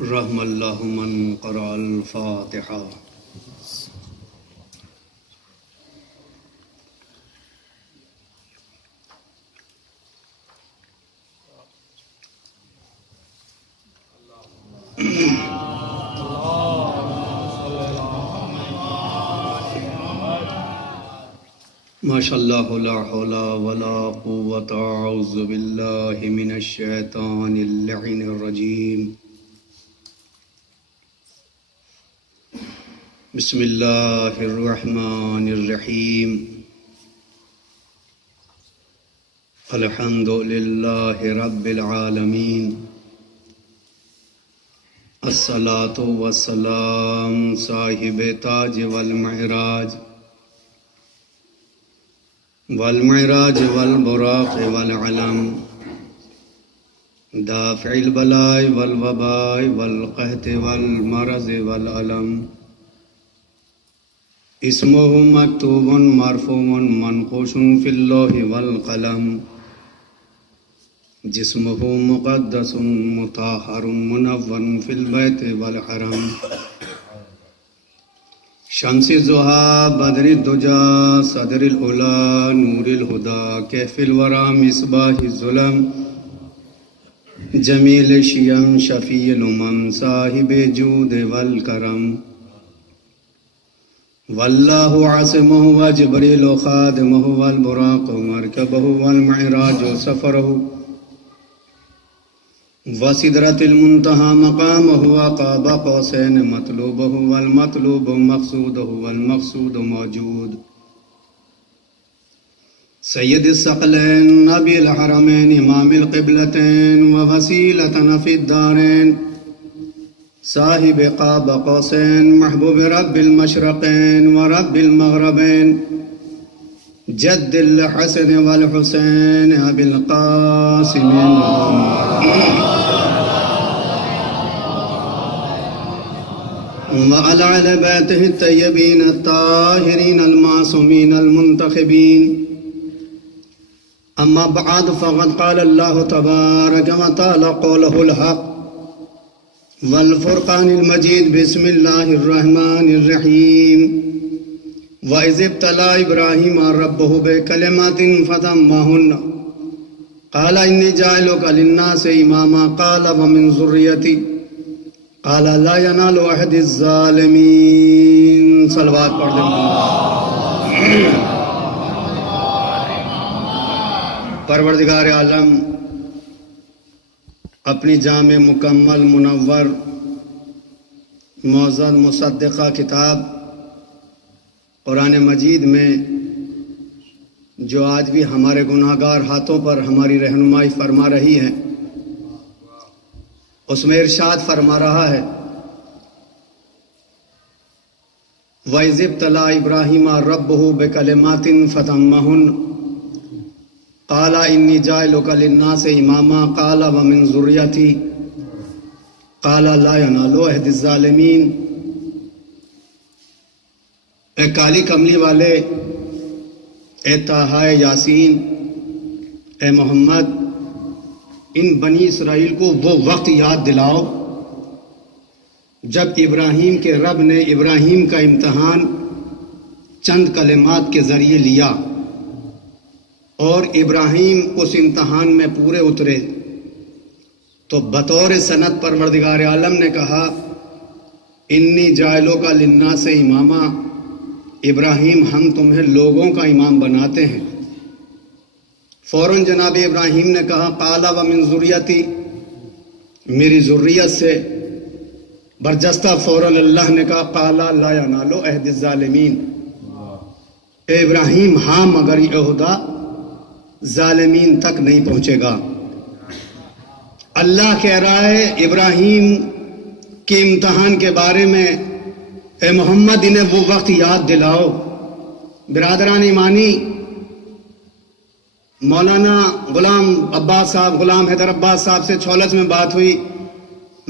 رحم اللہ من قرأ الفاتحہ. ماشاء اللہ لا حول ولا قوة اعوذ باللہ من الشیطان اللعین الرجیم. بسم اللہ الرحمن الرحیم. الحمد للہ رب العالمین. الصلاة والسلام صاحب تاج والمعراج والبراق والعلم دافع البلاء والوباء والقحط والمرض والألم. اسمه مكتوب مرفوع منقوش في اللوح والقلم. جسمه مقدس مطهر منور في البيت والحرم. شمس الضحى بدر الدجى صدر العلا نور الهدى كهف الورى مصباح الظلم. جمیل الشیم شفیع الامم صاحب جود والکرم. واللہ عاصمہ وجبریل خادمہ والبراق مرکبہ والمعراج سفرہ. وسدرۃ المنتہى مقامہ وقاب قوسین مطلوبہ والمطلوب مقصودہ والمقصود موجود. سید الثقلین نبی الحرمین امام القبلتین ووسیلتنا فی الدارین. صاحب قاب قوسین محبوب رب المشرقین ورب المغربین. جد الحسن والحسین ابی القاسم وعلى أهل بيته الطيبين الطاهرين المعصومين المنتخبين. أما بعد فقد قال الله تبارك وتعالى قوله الحق والفرقان المجيد. بسم الله الرحمن الرحيم. وإذ ابتلى إبراهيم ربه بكلمات فتمهن قال إني جاعلك للناس إماما قال ومن ذريتي قال لا ينال عهد الظالمین. صلوات پڑھ دیں. پروردگار عالم اپنی جامع مکمل منور معزز مصدقہ کتاب قرآن مجید میں جو آج بھی ہمارے گناہگار ہاتھوں پر ہماری رہنمائی فرما رہی ہے، اس میں ارشاد فرما رہا ہے وَإِذِ ابْتَلَىٰ إِبْرَاهِيمَ رَبُّهُ بِكَلِمَاتٍ فَتَمَّهُنَّ قَالَ إِنِّي جَاعِلُكَ لِلنَّاسِ إِمَامًا قَالَ وَمِن ذُرِّيَّتِي قَالَ لَا يَنَالُ عَهْدِ الظَّالِمِينَ. اے کالی کملی والے، اے طٰہٰ یاسین، اے محمد، ان بنی اسرائیل کو وہ وقت یاد دلاؤ جب ابراہیم کے رب نے ابراہیم کا امتحان چند کلمات کے ذریعے لیا اور ابراہیم اس امتحان میں پورے اترے تو بطور سند پروردگار عالم نے کہا انی جاعلوک للناس اماما. ابراہیم ہم تمہیں لوگوں کا امام بناتے ہیں. فوراً جناب ابراہیم نے کہا قال ومن ذریتی، میری ذریت سے. برجستہ فوراً اللہ نے کہا قال لا ینال عہد الظالمین. اے ابراہیم ہاں مگر یہ عہدہ ظالمین تک نہیں پہنچے گا. اللہ کہہ رہا ہے ابراہیم کے امتحان کے بارے میں اے محمد انہیں وہ وقت یاد دلاؤ. برادران ایمانی، مولانا غلام عباس صاحب، غلام حیدر عباس صاحب سے چھولس میں بات ہوئی.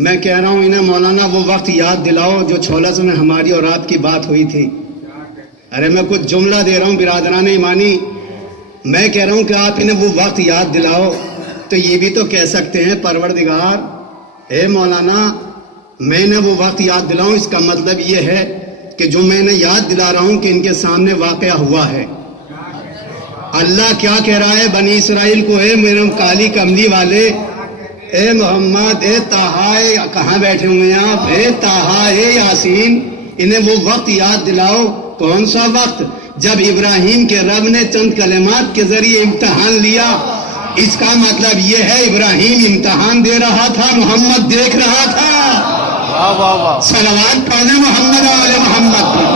میں کہہ رہا ہوں انہیں مولانا وہ وقت یاد دلاؤ جو چھولس میں ہماری اور آپ کی بات ہوئی تھی. ارے میں کچھ جملہ دے رہا ہوں برادران ایمانی. میں کہہ رہا ہوں کہ آپ انہیں وہ وقت یاد دلاؤ تو یہ بھی تو کہہ سکتے ہیں پروردگار اے مولانا میں نے وہ وقت یاد دلاؤں، اس کا مطلب یہ ہے کہ جو میں نے یاد دلا رہا ہوں کہ ان کے سامنے واقعہ ہوا ہے۔ اللہ کیا کہہ رہا ہے بنی اسرائیل کو، اے میرے کالی کملی والے، اے محمد، اے طٰہٰ، کہاں بیٹھے ہوئے ہیں آپ، اے طٰہٰ، اے یاسین، انہیں وہ وقت یاد دلاؤ۔ کون سا وقت؟ جب ابراہیم کے رب نے چند کلمات کے ذریعے امتحان لیا۔ اس کا مطلب یہ ہے ابراہیم امتحان دے رہا تھا، محمد دیکھ رہا تھا۔ صلوات پڑھیں محمد علی محمد۔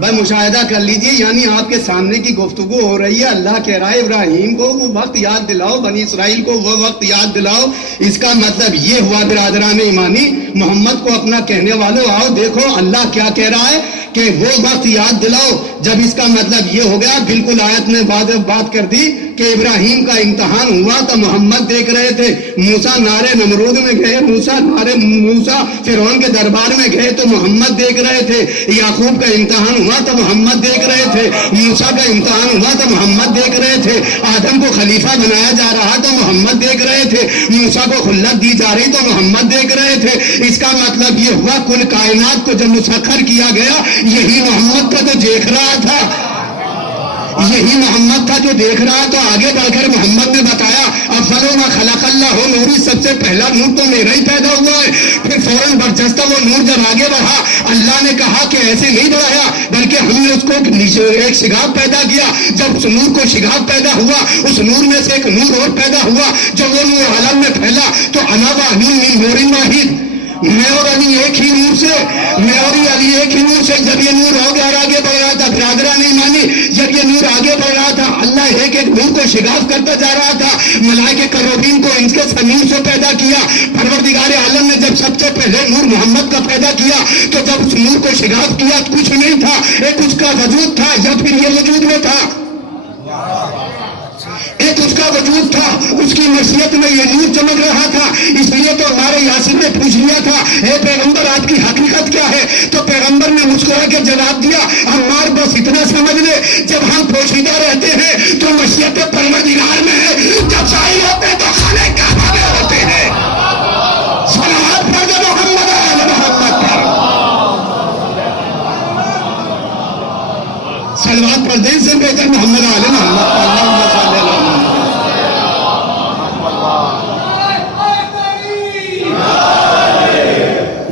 بھائی مشاہدہ کر لیجئے، یعنی آپ کے سامنے کی گفتگو ہو رہی ہے، اللہ کہہ رہا ہے ابراہیم کو وہ وقت یاد دلاؤ، بنی اسرائیل کو وہ وقت یاد دلاؤ۔ اس کا مطلب یہ ہوا برادران ایمانی، محمد کو اپنا کہنے والوں آؤ دیکھو اللہ کیا کہہ رہا ہے کہ وہ وقت یاد دلاؤ۔ جب اس کا مطلب یہ ہو گیا، بالکل آیت نے بات کر دی کہ ابراہیم کا امتحان ہوا تو محمد دیکھ رہے تھے۔ موسیٰ نارے نمرود میں گئے، موسیٰ فرعون کے دربار میں گئے تو محمد دیکھ رہے تھے۔ یعقوب کا امتحان ہوا تو محمد دیکھ رہے تھے۔ موسیٰ کا امتحان ہوا تو محمد دیکھ رہے تھے۔ آدم کو خلیفہ بنایا جا رہا تو محمد دیکھ رہے تھے۔ موسیٰ کو خلت دی جا رہی تو محمد دیکھ رہے تھے۔ اس کا مطلب یہ ہوا کل کائنات کو جب مسخر کیا گیا، یہی محمد تھا جو دیکھ رہا تھا، یہی محمد تھا جو دیکھ رہا۔ تو آگے بڑھ کر محمد نے بتایا اولو ما خلق اللہ نوری، سب سے پہلا نور تو میرا ہی پیدا ہوا ہے۔ پھر فوراً برجستہ وہ نور جب آگے بڑھا، اللہ نے کہا کہ ایسے نہیں بڑھایا بلکہ ہم نے اس کو نیچے ایک شگاف پیدا کیا۔ جب اس نور کو شگاف پیدا ہوا، اس نور میں سے ایک نور اور پیدا ہوا، جب وہ نور عالم میں پھیلا تو انا و انون من نور واحد، میں اور علی ایک ہی نور سے، میں اور علی ایک ہی نور سے۔ جب یہ نور ہو گیا اور آگے بڑھ رہا تھا، برادران نہیں مانی، جب یہ نور آگے بڑھ رہا تھا، اللہ ایک ایک نور کو شگاف کرتا جا رہا تھا۔ ملائکہ کروبین کو ان کے سمیم سے پیدا کیا۔ پروردگار عالم نے جب سب سے پہلے نور محمد کا پیدا کیا تو جب اس نور کو شگاف کیا کچھ نہیں تھا، ایک اس کا وجود تھا یا پھر یہ وجود میں تھا، ایک اس کا وجود تھا، اس کی مشیت میں یہ نور چمک رہا تھا۔ اس لیے تو ہمارے یاسین نے پوچھ لیا تھا اے پیغمبر آپ کی حقیقت کیا ہے؟ تو پیغمبر نے مسکرا کے جواب دیا عمار بس اتنا سمجھ لے، جب ہم پوشیدہ رہتے ہیں تو مشیت پروردگار میں ہے، جب ظاہر ہوتے ہیں تو خانہ کعبہ میں ہوتے ہیں۔ صلوات پڑھ دے محمد علی محمد پر، صلوات پڑھ دے سے بہتر محمد علی محمد پر، اللہم صلی اللہ علیہ وسلم۔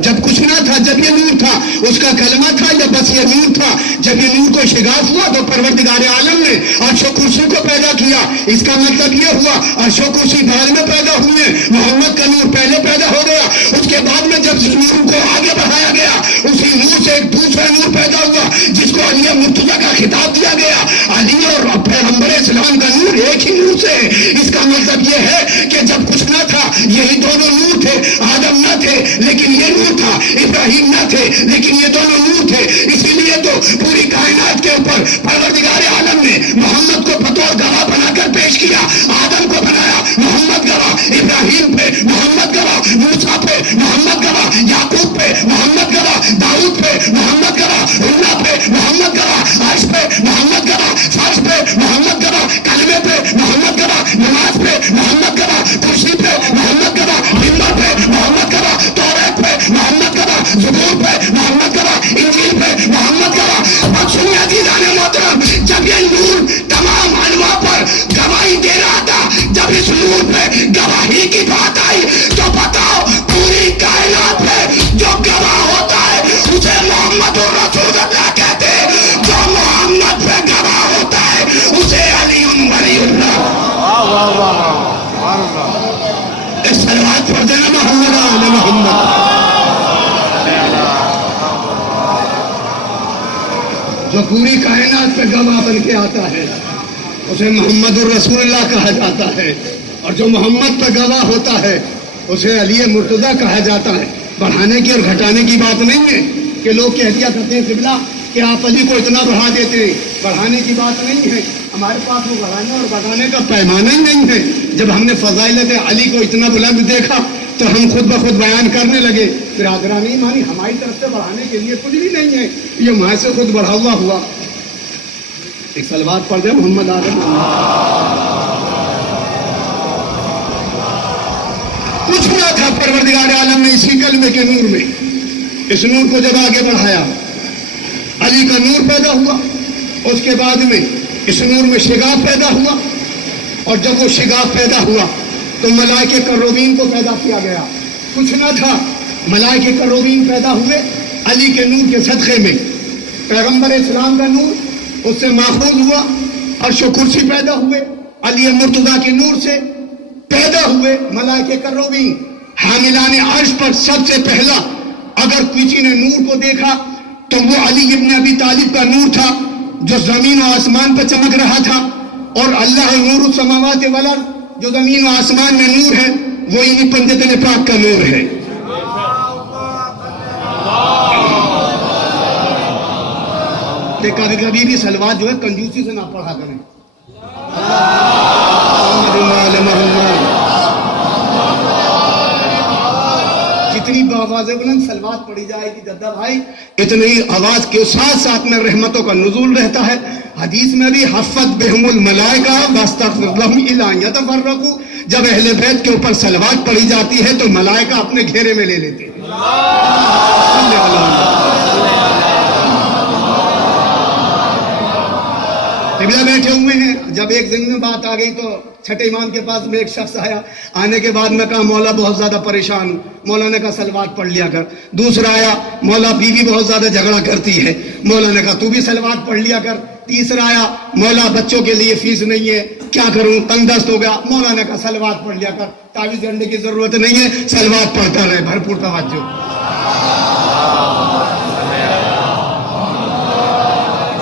جب کچھ نہ تھا، جب یہ نور تھا، اس کا کلمہ تھا یا بس یہ نور تھا؟ جب یہ نور کو شگاف ہوا تو پروردگار عالم نے عرش و کرسی کو پیدا کیا۔ اس کا مطلب یہ ہوا عرش و کرسی بعد میں پیدا ہوئے، محمد کا نور پہلے پیدا ہو گیا۔ اس کے بعد میں جب نور کو آگے بڑھایا گیا، اسی نور سے ایک دوسرا نور پیدا ہوا جس کو علی مرتضیٰ کا خطاب دیا گیا۔ علی اور پیغمبر اسلام کا نور ایک ہی نور سے ہے۔ اس کا مطلب یہ ہے کہ جب کچھ نہ تھا، یہی دونوں نور تھے۔ آدم نہ تھے لیکن یہ نور تھا، ابراہیم نہ تھے لیکن یہ دونوں نور تھے۔ اسی لیے تو پوری کائنات کے اوپر پروردگار عالم نے محمد کو بطور گواہ بنا کر پیش کیا۔ آدم کو بنایا محمد گواہ، ابراہیم پہ محمد گواہ، موسیٰ پہ محمد گواہ، یعقوب پہ محمد گواہ، داؤد پہ محمد گواہ، عیسیٰ پہ محمد گواہ، عرش پہ محمد گواہ، فرش پہ محمد گواہ، کلمے پہ محمد گواہ، نماز پہ محمد گواہ، کرسی پہ محمد گواہ، منبر پہ محمد گواہ، توریت پہ محمد گواہ، زبور پہ محمد گواہ، انجیل پہ محمد گواہ۔ اب سنیے عزیزان محترم، جب یہ نور تمام انواع پر گواہی دے رہا تھا، جب اس نور پہ گواہی کی بات آئی تو بتاؤ پوری کائنات پہ جو گواہ ہوتا ہے اسے محمد الرسول اللہ کہتے ہیں، جو محمد پہ گواہ ہوتا ہے اسے علی ولی اللہ۔ اس صلوات پڑھ دینا محمد علی محمد۔ جو پوری کائنات پہ گواہ بن کے آتا ہے اسے محمد الرسول اللہ کہا جاتا ہے، اور جو محمد پہ گواہ ہوتا ہے اسے علی مرتضیٰ کہا جاتا ہے۔ بڑھانے کی اور گھٹانے کی بات نہیں ہے کہ لوگ کہہ دیا کرتے ہیں قبلہ کہ آپ علی کو اتنا بڑھا دیتے ہیں، بڑھانے کی بات نہیں ہے۔ ہمارے پاس وہ بڑھانے اور بڑھانے کا پیمانہ ہی نہیں ہے۔ جب ہم نے فضائلت علی کو اتنا بلند دیکھا تو ہم خود بخود بیان کرنے لگے برادران ایمانی ہماری طرف سے بڑھانے کے لیے کچھ بھی نہیں ہے، یہ وہاں سے خود بڑھا ہوا ایک صلوات پڑھ دیں محمد آدم کچھ نہ تھا پروردگار عالم نے اسی کلمے کے نور میں، اس نور کو جب آگے بڑھایا علی کا نور پیدا ہوا، اس کے بعد میں اس نور میں شگاف پیدا ہوا، اور جب وہ شگاف پیدا ہوا تو ملائکے کروبین کو پیدا کیا گیا۔ کچھ نہ تھا، ملائکے کروبین پیدا ہوئے علی کے نور کے صدقے میں، پیغمبر اسلام کا نور اس سے ماخوذ ہوا، عرش و کرسی پیدا ہوئے، علی مرتضیٰ کے نور سے پیدا ہوئے ملائکے کروبین۔ حاملان عرش پر سب سے پہلا اگر کسی نے نور کو دیکھا تو وہ علی ابن ابی طالب کا نور تھا، جو زمین و آسمان پر چمک رہا تھا، اور اللہ نور السماوات والارض جو زمین و آسمان میں نور ہے وہ انہی پنجتن پاک کا نور ہے۔ کبھی کبھی بھی صلوات جو ہے کنجوسی سے نہ پڑھا کریں۔ جتنی آواز بلند صلوات پڑھی جائے گی جدہ بھائی، اتنی آواز کے ساتھ ساتھ میں رحمتوں کا نزول رہتا ہے۔ حدیث میں بھی حفت بہم الملائکہ واستغفر لہم الا ان یتفرقوا، جب اہل بیت کے اوپر صلوات پڑھی جاتی ہے تو ملائکہ اپنے گھیرے میں لے لیتے ہیں۔ قبلہ بیٹھے ہوئے ہیں، جب ایک دن میں بات آ گئی تو چھٹے امام کے پاس میں ایک شخص آیا، آنے کے بعد میں کہا مولا بہت زیادہ پریشان ہوں، مولا نے کہا صلوات پڑھ لیا کر۔ دوسرا آیا، مولا بیوی بہت زیادہ جھگڑا کرتی ہے، مولا نے کہا تو بھی صلوات پڑھ لیا کر۔ تیسرا آیا، مولا بچوں کے لیے فیس نہیں ہے، کیا کروں، تنگ دست ہو گیا، مولا نے کہا صلوات پڑھ لیا کر، تعویذ کرنے کی ضرورت نہیں ہے، صلوات پڑھتا رہے، بھرپور توجہ۔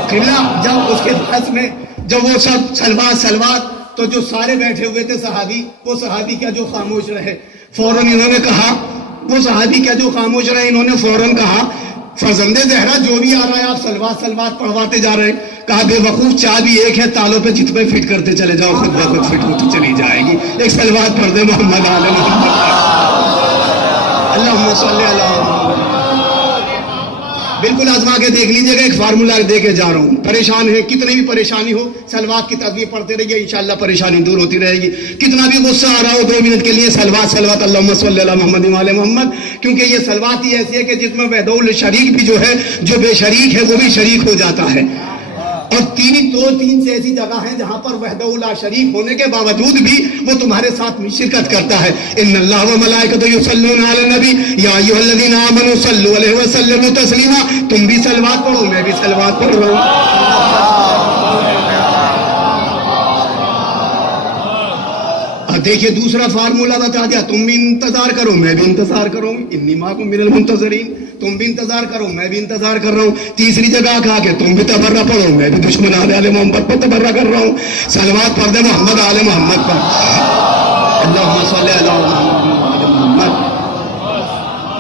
قبلہ جب اس کے پاس میں جب وہ سب صلوات تو جو سارے بیٹھے ہوئے تھے صحابی، وہ صحابی کیا جو خاموش رہے، فوراً انہوں نے کہا، وہ صحابی کیا جو خاموش رہے، انہوں نے فوراً کہا فرزند زہرا جو بھی آ رہا ہے آپ صلوات پڑھواتے جا رہے ہیں۔ کہا بے وقوف چابی ایک ہے، تالوں پہ جت پہ فٹ کرتے چلے جاؤ، خود بخود فٹ ہوتی چلی جائے گی۔ ایک صلوات پڑھ دے محمد آل محمد، اللہم صلی علی محمد۔ بالکل آزما کے دیکھ لیجئے گا، ایک فارمولہ دے کے جا رہا ہوں، پریشان ہے کتنی بھی پریشانی ہو صلوات کی تسبیح پڑھتے رہیے، انشاءاللہ پریشانی دور ہوتی رہے گی۔ کتنا بھی غصہ آ رہا ہو 2 منٹ کے لیے صلوات اللہم صلی علی محمد وعلی محمد، کیونکہ یہ صلوات ہی ایسی ہے کہ جس میں وحدہ الشریک بھی جو ہے، جو بے شریک ہے وہ بھی شریک ہو جاتا ہے۔ اور تین سے ایسی جگہ ہیں جہاں پر وحدہ لا شریک ہونے کے باوجود بھی وہ تمہارے ساتھ میں شرکت کرتا ہے۔ ان اللہ و ملائکۃ یصلون علی النبی یا ایھا الذین آمنوا صلوا علیہ وسلموا تسلیما، تم بھی صلوات پڑھو، میں بھی صلوات پڑھ رہا ہوں۔ دیکھیے دوسرا فارمولہ بتا دیا، تم بھی انتظار کرو میں بھی انتظار کروں، انی معکم من المنتظرین، تم بھی انتظار کرو میں بھی انتظار کر رہا ہوں۔ تیسری جگہ کہا کہ تم بھی تبرہ پڑھو، میں بھی دشمن آل محمد پر تبرہ کر رہا ہوں۔ صلوات پڑھ دے محمد آل محمد پر، اللہم صلی علی محمد۔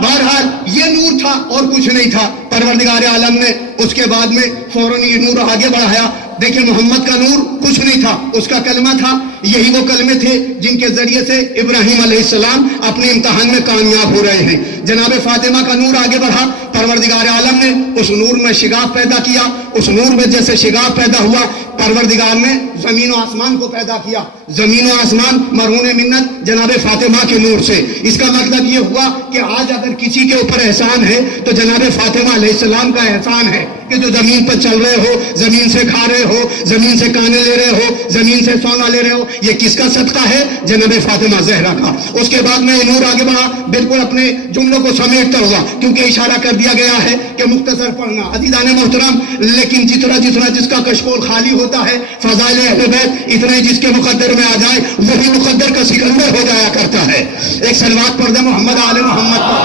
بہرحال یہ نور تھا اور کچھ نہیں تھا، پروردگار عالم نے اس کے بعد میں فوراً یہ نور آگے بڑھایا۔ دیکھیں محمد کا نور کچھ نہیں تھا، اس کا کلمہ تھا، یہی وہ کلمے تھے جن کے ذریعے سے ابراہیم علیہ السلام اپنے امتحان میں کامیاب ہو رہے ہیں۔ جناب فاطمہ کا نور آگے بڑھا، پروردگار عالم نے اس نور میں شگاف پیدا کیا، اس نور میں جیسے شگاف پیدا ہوا پروردگار نے زمین و آسمان کو پیدا کیا، زمین و آسمان مرہون منت جناب فاطمہ کے نور سے۔ اس کا مطلب یہ ہوا کہ آج اگر کسی کے اوپر احسان ہے تو جناب فاطمہ علیہ السلام کا احسان ہے کہ جو زمین پر چل رہے ہو، زمین سے کھا رہے ہو، زمین سے کھانے لے رہے ہو، زمین سے سونا لے رہے ہو، یہ کس کا صدقہ ہے؟ جناب فاطمہ زہرا کا۔ اس کے بعد میں نور آگے بڑھا، بالکل اپنے جملوں کو سمیٹتا ہوا، کیونکہ اشارہ کر دیا گیا ہے کہ مختصر پڑھنا۔ عزیزان محترم، لیکن جتنا جس کا کشکول خالی ہوتا ہے فضائل اہل بیت، اتنا ہی جس کے مقدر میں آ جائے وہی مقدر کا سکندر ہو جایا کرتا ہے۔ ایک صلوات پڑھ دے محمد آل محمد پر۔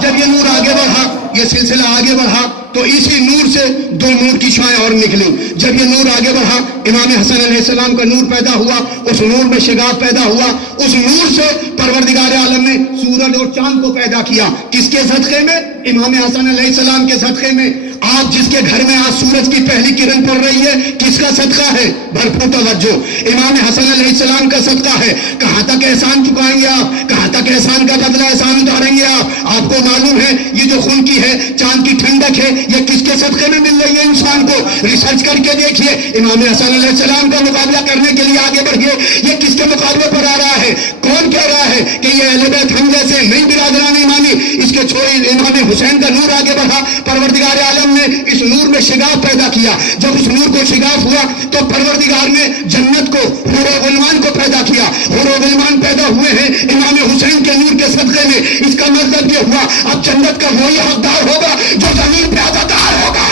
جب یہ نور آگے بڑھا، یہ سلسلہ آگے بڑھا تو اسی نور سے 2 نور کی شعائیں اور نکلی۔ جب یہ نور آگے بڑھا، امام حسن علیہ السلام کا نور پیدا ہوا، اس نور میں شگاف پیدا ہوا، اس نور سے پروردگار عالم نے سورج اور چاند کو پیدا کیا۔ کس کے صدقے میں؟ امام حسن علیہ السلام کے صدقے میں۔ آپ جس کے گھر میں آج سورج کی پہلی کرن پڑ رہی ہے، کس کا صدقہ ہے؟ بھرپور توجہ، امام حسن علیہ السلام کا صدقہ ہے۔ کہاں تک احسان چکائیں گے آپ؟ کہاں تک احسان کا بدلہ احسان اتاریں گے آپ کو معلوم ہے یہ جو خون کی ہے، چاند کی ٹھنڈک ہے، یہ کس کے صدقے میں مل رہی ہے انسان کو؟ ریسرچ کر کے دیکھیے، امام حسن علیہ السلام کا مقابلہ کرنے کے لیے آگے بڑھیے، یہ کس کے مقابلے پر آ رہا ہے؟ کون کہہ رہا ہے کہ یہ اہل بیت ہم جیسے نہیں؟ برادران ایمانی، اس کے چھوڑی امام حسین کا نور آگے بڑھا، پروردگار عالم نے اس نور میں شگاف پیدا کیا۔ جب اس نور کو شگاف ہوا تو پروردگار نے جنت کو، حور و غلمان کو پیدا کیا۔ حور و غلمان پیدا ہوئے ہیں امام حسین کے نور کے صدقے میں۔ اس کا مطلب یہ ہوا اب جنت کا وہی حقدار ہوگا جو زمین پہ عزادار ہوگا۔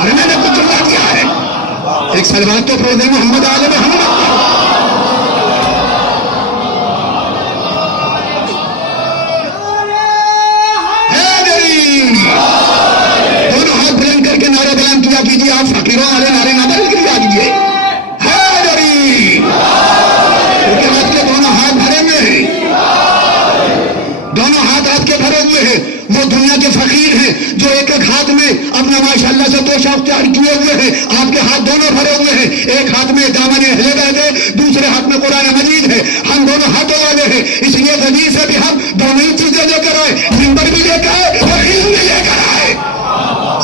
ارے میں نے کچھ چلا کیا ہے؟ ایک صلوات تو پڑھ دیں محمد آل محمد۔ دونوں ہاتھ بلند کر کے نعرہ بلند کیا کیجیے، آپ فقیروں والے نعرے نہ بلند کیا کیجیے۔ کیونکہ آپ کے دونوں ہاتھ بھرے ہوئے ہیں، دونوں ہاتھ آپ کے بھرے ہوئے ہیں۔ وہ دنیا کے فقیر ہیں جو ایک ایک ہاتھ میں اپنا ماشاءاللہ سے توشہ اختیار کیے ہوئے ہیں، آپ کے ہاتھ دونوں بھرے ہوئے ہیں۔ ایک ہاتھ میں دامن اہل بیت ہے، دوسرے ہاتھ میں قرآن مجید ہے۔ ہم دونوں ہاتھوں والے ہیں، اس لیے غنی سے بھی ہم دونوں ہی چیزیں لے کر آئے، منبر بھی لے کر آئے اور علم بھی لے کر آئے۔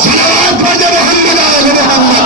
صلوات پڑھ دے محمد آل محمد۔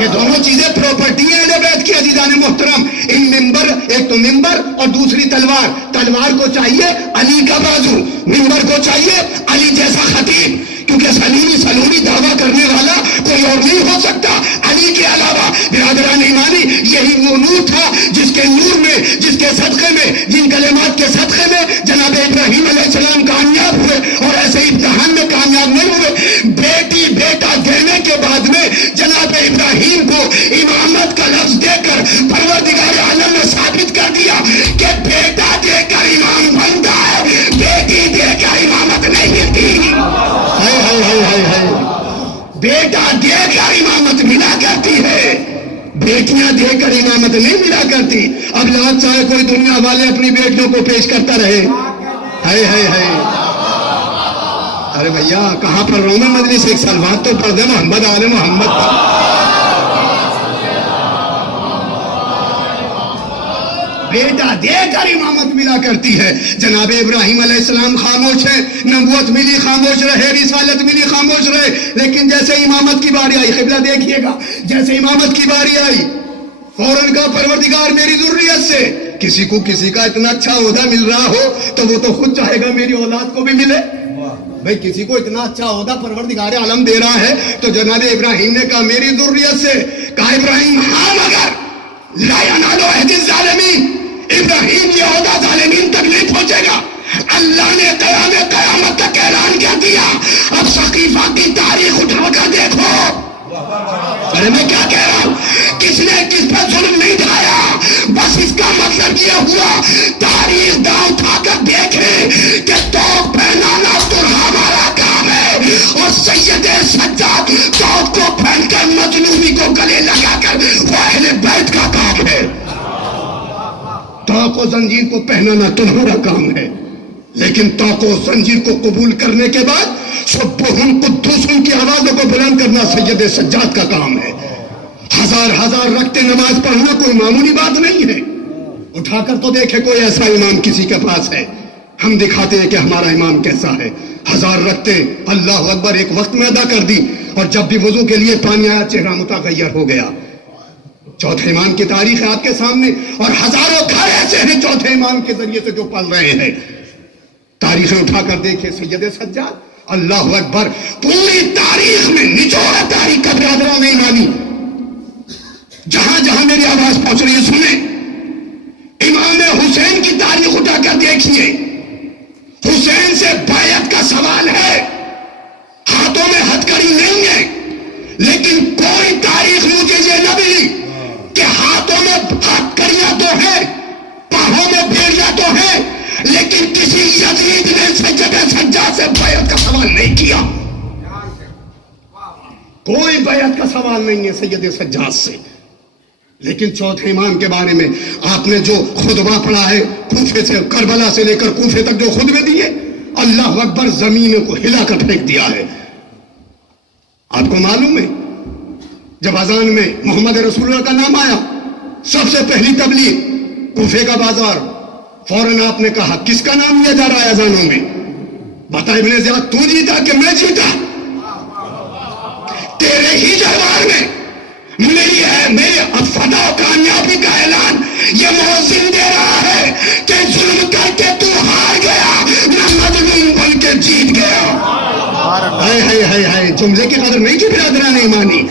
یہ دونوں چیزیں پراپرٹی ہیں اہل بیت کی عزیزان محترم۔ ان ممبر، ایک تو ممبر اور دوسری تلوار۔ تلوار کو چاہیے علی کا بازو، ممبر کو چاہیے علی جیسا خطیب، کیونکہ سلومی دعویٰ کرنے والا کوئی اور نہیں ہو سکتا علی کے علاوہ۔ برادران ایمانی، یہی وہ نور تھا جس کے نور میں، جس کے صدقے میں، جن کلمات کے صدقے میں جناب ابراہیم علیہ السلام کامیاب ہوئے، اور ایسے امتحان میں کامیاب نہیں ہوئے۔ بیٹا دینے کے بعد میں جناب ابراہیم کو امامت کا لفظ دے کر پروردگار عالم نے ثابت کر دیا کہ بیٹا دے کر امام بنتا ہے، بیٹی دے کر امامت نہیں ملتی۔ بیٹا دے کر امامت ملا کرتی ہے، بیٹیاں دے کر امامت نہیں ملا کرتی۔ اب لاکھ چاہے کوئی دنیا والے اپنی بیٹیوں کو پیش کرتا رہے، ارے بھیا کہاں پڑھ رہا ہوں میں مجلس؟ ایک صلوات تو پڑھ دے محمد آل محمد۔ بیٹا دے کر امامت ملا کرتی ہے۔ جناب ابراہیم علیہ السلام خاموش ہیں، نبوت ملی خاموش رہے، رسالت ملی خاموش رہے، لیکن جیسے امامت کی باری آئی، قبلہ دیکھیے گا، جیسے امامت کی باری آئی فوراً کا پروردگار میری ذریت سے کسی کو کسی کا اتنا اچھا عہدہ مل رہا ہو تو وہ تو خود چاہے گا میری اولاد کو بھی ملے۔ بھئی کسی کو اتنا اچھا عہدہ پروردگار عالم دے رہا ہے تو جناب ابراہیم نے کہا میری ذریت سے، کہا ابراہیم ہاں مگر لا ینال عہد الظالمین، ابراہیم یہ عہدہ ظالمین تک نہیں پہنچے گا۔ اللہ نے قیامت تک اعلان کر دیا۔ اب ثقیفہ کی تاریخ اٹھا کر دیکھو۔ ارے میں کیا کہہ رہا ہوں؟ کس نے کس پر ظلم نہیں ڈھایا، بس اس کا مطلب یہ ہوا تاریخ داؤں اٹھا کر دیکھیں کہ توق پہنانا تو ہمارا کام ہے، اور سید سجاد توق کو پہن کر مظلومی کو گلے لگا کر وہ اہل بیت کا کام ہے۔ توق و زنجیر کو پہنانا تمہارا کام ہے، لیکن توق و زنجیر کو قبول کرنے کے بعد سبحان قدوس کی آوازوں کو بلند کرنا سید سجاد کا کام ہے۔ ہزار رکھتے نماز پڑھنا کوئی معمولی بات نہیں ہے۔ اٹھا کر تو دیکھے کوئی ایسا امام کسی کے پاس ہے، ہم دکھاتے ہیں کہ ہمارا امام کیسا ہے۔ 1000 رکھتے اللہ اکبر ایک وقت میں ادا کر دی، اور جب بھی وضو کے لیے پانی آیا چہرہ متغیر ہو گیا۔ چوتھے امام کی تاریخ ہے آپ کے سامنے، اور ہزاروں گھر ایسے ہیں چوتھے امام کے ذریعے سے جو پل رہے ہیں۔ تاریخیں اٹھا کر دیکھیں سید سجاد، اللہ اکبر، پوری تاریخ میں نچوڑ تاریخ کا برادران نہیں مانی۔ جہاں جہاں میری آواز پہنچ رہی ہے سنیں، امام حسین کی تاریخ اٹھا کر دیکھیے۔ حسین سے بیعت کا سوال ہے، ہاتھوں میں ہتھکڑی نہیں ہے، لیکن کوئی تاریخ مجھے یہ نہ ملی کہ ہاتھوں میں ہتھکڑیاں تو ہیں، پاؤں میں بیڑیاں تو ہیں، لیکن کسی یزید نے سید سجاد سے بیعت کا سوال نہیں کیا۔ کوئی بیعت کا سوال نہیں ہے سید سجاد سے۔ لیکن چوتھے امام کے بارے میں آپ نے جو خطبہ پڑھا ہے، کوفے سے کربلا سے لے کر کوفے تک جو خطبے دیے، اللہ اکبر زمین کو ہلا کر پھینک دیا ہے. آپ کو معلوم ہے جب اذان میں محمد رسول اللہ کا نام آیا سب سے پہلی تبلیغ کوفے کا بازار، فوراً آپ نے کہا کس کا نام لیا جا رہا ہے اذانوں میں؟ بتا ابن زیاد تو جیتا کہ میں جیتا؟ تیرے ہی دربار میں میری ہے میرے فتح و کامیابی کا اعلان یہ مؤذن دے رہا ہے کہ ظلم کر کے تو ہار گیا نہ مظلوم بن کے جیت گیا. ہے جملے کی قدر نہیں کی برادران ایمانی.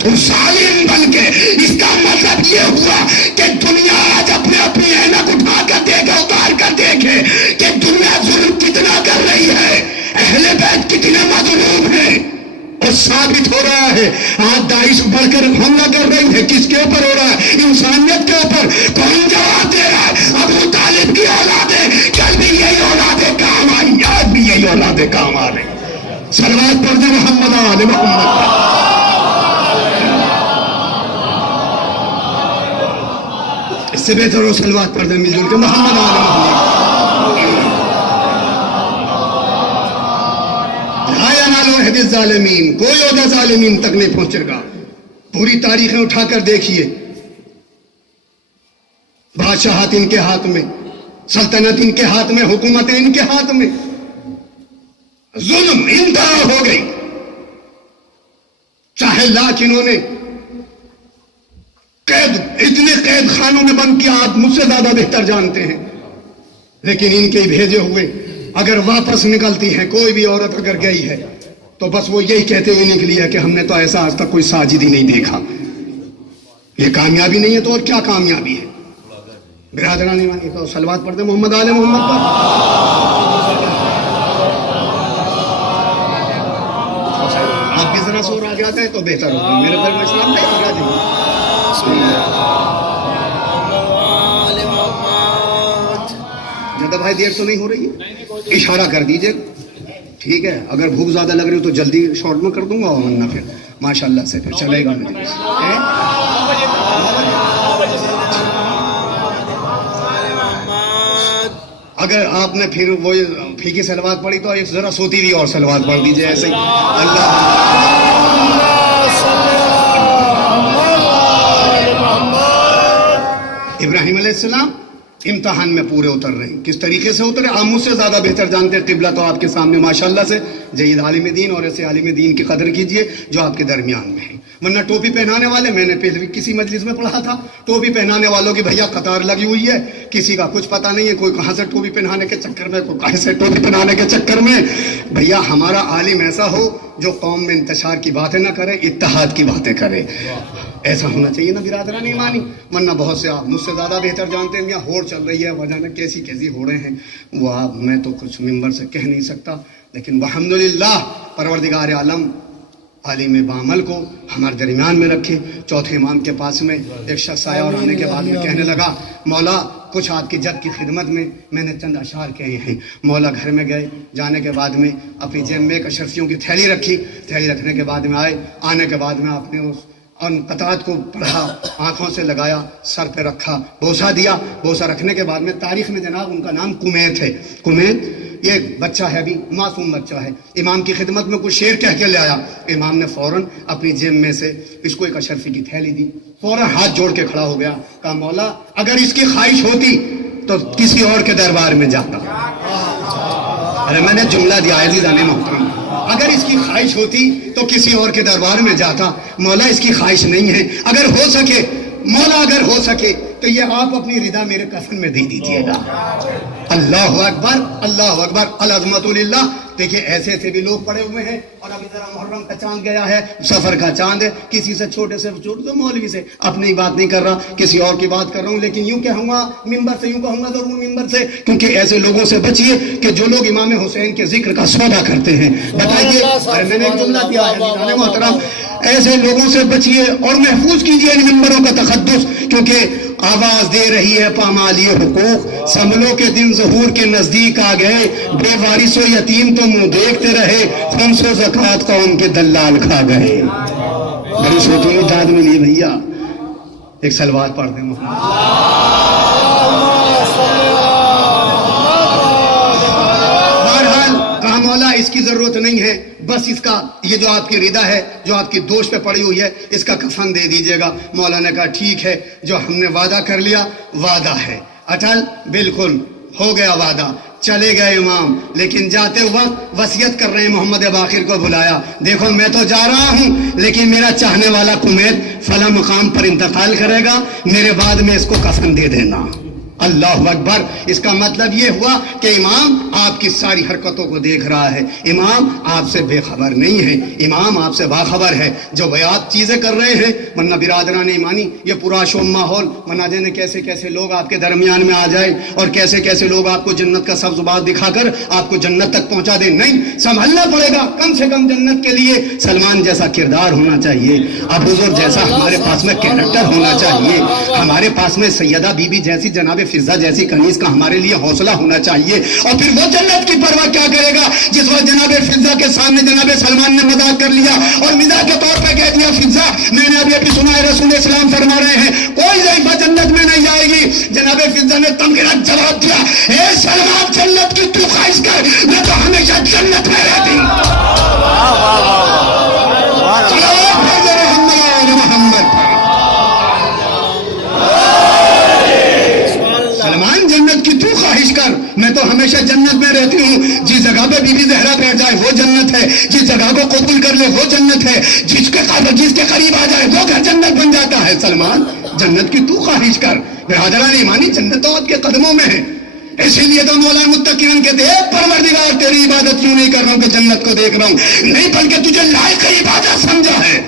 تم ظالم بن کے، اس کا مطلب یہ ہوا کہ دنیا آج اپنے اپنی عینک اٹھا کر دیکھے، اتار کر دیکھے کہ دنیا ظلم کتنا کر رہی ہے، اہل بیت کتنے مظلوم ہیں. اور ثابت ہو رہا ہے آج داعش بڑھ کر حملہ کر رہی ہے. کس کے اوپر ہو رہا ہے؟ انسانیت کے اوپر. کون جواب دے رہا ہے؟ ابو طالب کی اولادیں. کل بھی یہی اولادیں کام آئی، آج بھی یہی اولادیں کام آ رہی. صلوات پڑھ دے محمد آل محمد. اس سے بہتر ہو صلوات پڑھ دے مل جل کے محمد آل محمد. ظالمین کوئی عہدہ ظالمین تک نہیں پہنچے گا. پوری تاریخیں اٹھا کر دیکھیے، بادشاہت ان کے ہاتھ میں، سلطنت ان کے ہاتھ میں، حکومتیں ان کے ہاتھ میں. ظلم انتہا ہو گئی. چاہے لاکھ انہوں نے قید، اتنے قید خانوں میں بند کیا آپ مجھ سے زیادہ بہتر جانتے ہیں، لیکن ان کے بھیجے ہوئے اگر واپس نکلتی ہیں، کوئی بھی عورت اگر گئی ہے تو بس وہ یہی کہتے ہوئے نکلی ہے کہ ہم نے تو ایسا آج تک کوئی ساجد ہی نہیں دیکھا. یہ کامیابی نہیں ہے تو اور کیا کامیابی ہے؟ برادران ایمانی تو صلوات پڑھتے محمد آل محمد پر. آپ بھی ذرا سور آ جاتے ہیں تو بہتر ہوگا. میرے پر میں اسلام نہیں آ جائیں. جدہ بھائی دیر تو نہیں ہو رہی ہے؟ اشارہ کر دیجئے. ٹھیک ہے، اگر بھوک زیادہ لگ رہی ہو تو جلدی شارٹ میں کر دوں گا، ورنہ پھر ماشاءاللہ سے پھر چلے گا. اگر آپ نے پھر وہ پھیکی سلوات پڑھی تو ایک ذرا سوتی بھی اور سلوات پڑھ دیجئے ایسے ہی. ابراہیم علیہ السلام امتحان میں پورے اتر رہے ہیں. کس طریقے سے اترے آپ مجھ سے زیادہ بہتر جانتے ہیں. قبلہ تو آپ کے سامنے ماشاءاللہ سے جید عالم دین، اور ایسے عالم دین کی قدر کیجئے جو آپ کے درمیان میں ہیں. ورنہ ٹوپی پہنانے والے، میں نے پہلے بھی کسی مجلس میں پڑھا تھا، ٹوپی پہنانے والوں کی بھیا قطار لگی ہوئی ہے، کسی کا کچھ پتہ نہیں ہے، کوئی کہاں سے ٹوپی پہنانے کے چکر میں، کوئی کہاں سے ٹوپی پہنانے کے چکر میں. بھیا ہمارا عالم ایسا ہو جو قوم میں انتشار کی باتیں نہ کرے، اتحاد کی باتیں کرے. ایسا ہونا چاہیے نا برادران ایمانی. ورنہ بہت سے آپ مجھ سے زیادہ بہتر جانتے ہیں. یہاں ہوڑ چل رہی ہے، وجہ نہ کیسی ہوڑے ہیں وہ آپ میں تو کچھ ممبر سے کہہ نہیں سکتا. لیکن الحمدللہ پروردگار عالم عالم بامل کو ہمارے درمیان میں رکھے. چوتھے امام کے پاس میں ایک شخص آیا اور آنے کے بعد میں کہنے لگا مولا کچھ آپ کی جد کی خدمت میں نے چند اشعار کہے ہیں. مولا گھر میں گئے، جانے کے بعد میں اپنی جیب میں ایک اشرفیوں کی تھیلی رکھی. تھیلی رکھنے کے بعد میں آئے، آنے کے بعد میں آپ نے اس ان قطعات کو پڑھا، آنکھوں سے لگایا، سر پہ رکھا، بوسہ دیا. بوسہ رکھنے کے بعد میں تاریخ میں جناب ان کا نام کمیت ہے. کمیت یہ بچہ ہے، ابھی معصوم بچہ ہے. امام کی خدمت میں کچھ شعر کہہ کے لے آیا. امام نے فوراً اپنی جیب میں سے اس کو ایک اشرفی کی تھیلی دی. فوراً ہاتھ جوڑ کے کھڑا ہو گیا، کہا مولا اگر اس کی خواہش ہوتی تو کسی اور کے دربار میں جاتا. ارے میں نے جملہ دیا ہے عزیزان محترم، اگر اس کی خواہش ہوتی تو کسی اور کے دربار میں جاتا. مولا اس کی خواہش نہیں ہے، اگر ہو سکے مولا اگر ہو سکے تو یہ آپ اپنی رضا میرے کفن میں دے دیجئے گا. اللہ اکبر، اللہ اکبر، العظمت للہ. دیکھیں ایسے ایسے بھی لوگ پڑے ہوئے ہیں. اور ابھی ذرا محرم کا چاند گیا ہے، سفر کا چاند ہے. کسی سے چھوٹے سے چھوٹے مولوی سے اپنی بات نہیں کر رہا، کسی اور کی بات کر رہا ہوں. لیکن یوں کہوں گا ممبر سے، یوں کہوں گا ضرور ممبر سے، کیونکہ ایسے لوگوں سے بچیے کہ جو لوگ امام حسین کے ذکر کا سودا کرتے ہیں. بتائیے، میں نے ایک جملہ دیا ہے محترم، ایسے لوگوں سے بچیے اور محفوظ کیجیے ان ممبروں کا تقدس، کیونکہ آواز دے رہی ہے پامالی حقوق. سنبھلو کے دن ظہور کے نزدیک آ گئے، بے وارث و یتیم تو منہ دیکھتے رہے، خمس و زکوٰۃ قوم کے دلال کھا گئے. بڑی سوچوں میں داد ملی بھیا. ایک سلوات پڑھ دیں محمد. بہرحال اس کی ضرورت نہیں ہے، بس اس کا یہ جو آپ کی ردا ہے، جو آپ کی دوش پہ پڑی ہوئی ہے، اس کا کفن دے دیجئے گا۔ مولا نے کہا ٹھیک ہے، جو ہم نے وعدہ کر لیا وعدہ ہے اٹل، بالکل ہو گیا وعدہ۔ چلے گئے امام، لیکن جاتے وقت وصیت کر رہے ہیں، محمد باقر کو بلایا، دیکھو میں تو جا رہا ہوں لیکن میرا چاہنے والا کمیت فلاں مقام پر انتقال کرے گا، میرے بعد میں اس کو کفن دے دینا۔ اللہ اکبر۔ اس کا مطلب یہ ہوا کہ امام آپ کی ساری حرکتوں کو دیکھ رہا ہے، امام آپ سے بے خبر نہیں ہے، امام آپ سے باخبر ہے، جو بیات چیزیں کر رہے ہیں۔ ورنہ برادران ایمانی یہ پورا شوم ماحول، ورنہ جانے کیسے کیسے لوگ آپ کے درمیان میں آ جائے اور کیسے کیسے لوگ آپ کو جنت کا سبز بات دکھا کر آپ کو جنت تک پہنچا دیں۔ نہیں، سنبھلنا پڑے گا، کم سے کم جنت کے لیے سلمان جیسا کردار ہونا چاہیے، ابو ذر جیسا ہمارے پاس میں کیریکٹر ہونا چاہیے، ہمارے پاس میں سیدہ بی بی جیسی، جناب فضہ جیسی کنیز کا ہمارے لیے حوصلہ ہونا چاہیے۔ اور پھر وہ جنت کی پرواہ کیا کرے گا جس وقت جناب فضہ کے سامنے جناب سلمان نے مذاق کر لیا اور مزاح کے طور پہ کہہ دیا فضہ میں نے ابھی سنا ہے رسول اسلام فرما رہے ہیں کوئی ضعیفہ جنت میں نہیں جائے گی۔ جناب فضہ نے تمغرت جواب دیا، اے سلمان جنت کی تو خواہش کر، میں تو ہمیشہ جنت میں رہتی ہوں۔ سلمان جنت کی تو خواہش کر، میں تو ہمیشہ جنت میں رہتی ہوں۔ جس جگہ پہ بی بی زہرا بیٹھ جائے وہ جنت ہے، جس جگہ کو قبول کر لے وہ جنت ہے، جس کے قریب آ جائے وہ گھر جنت بن جاتا ہے۔ سلمان جنت کی تو خواہش کر۔ برادران ایمانی جنت تو آپ کے قدموں میں ہے، اسی لیے تو مولا متقین کہتے ہیں پروردگار تیری عبادت کیوں نہیں کر رہا ہوں کہ جنت کو دیکھ رہا ہوں، نہیں بلکہ تجھے لائق عبادت سمجھا ہے۔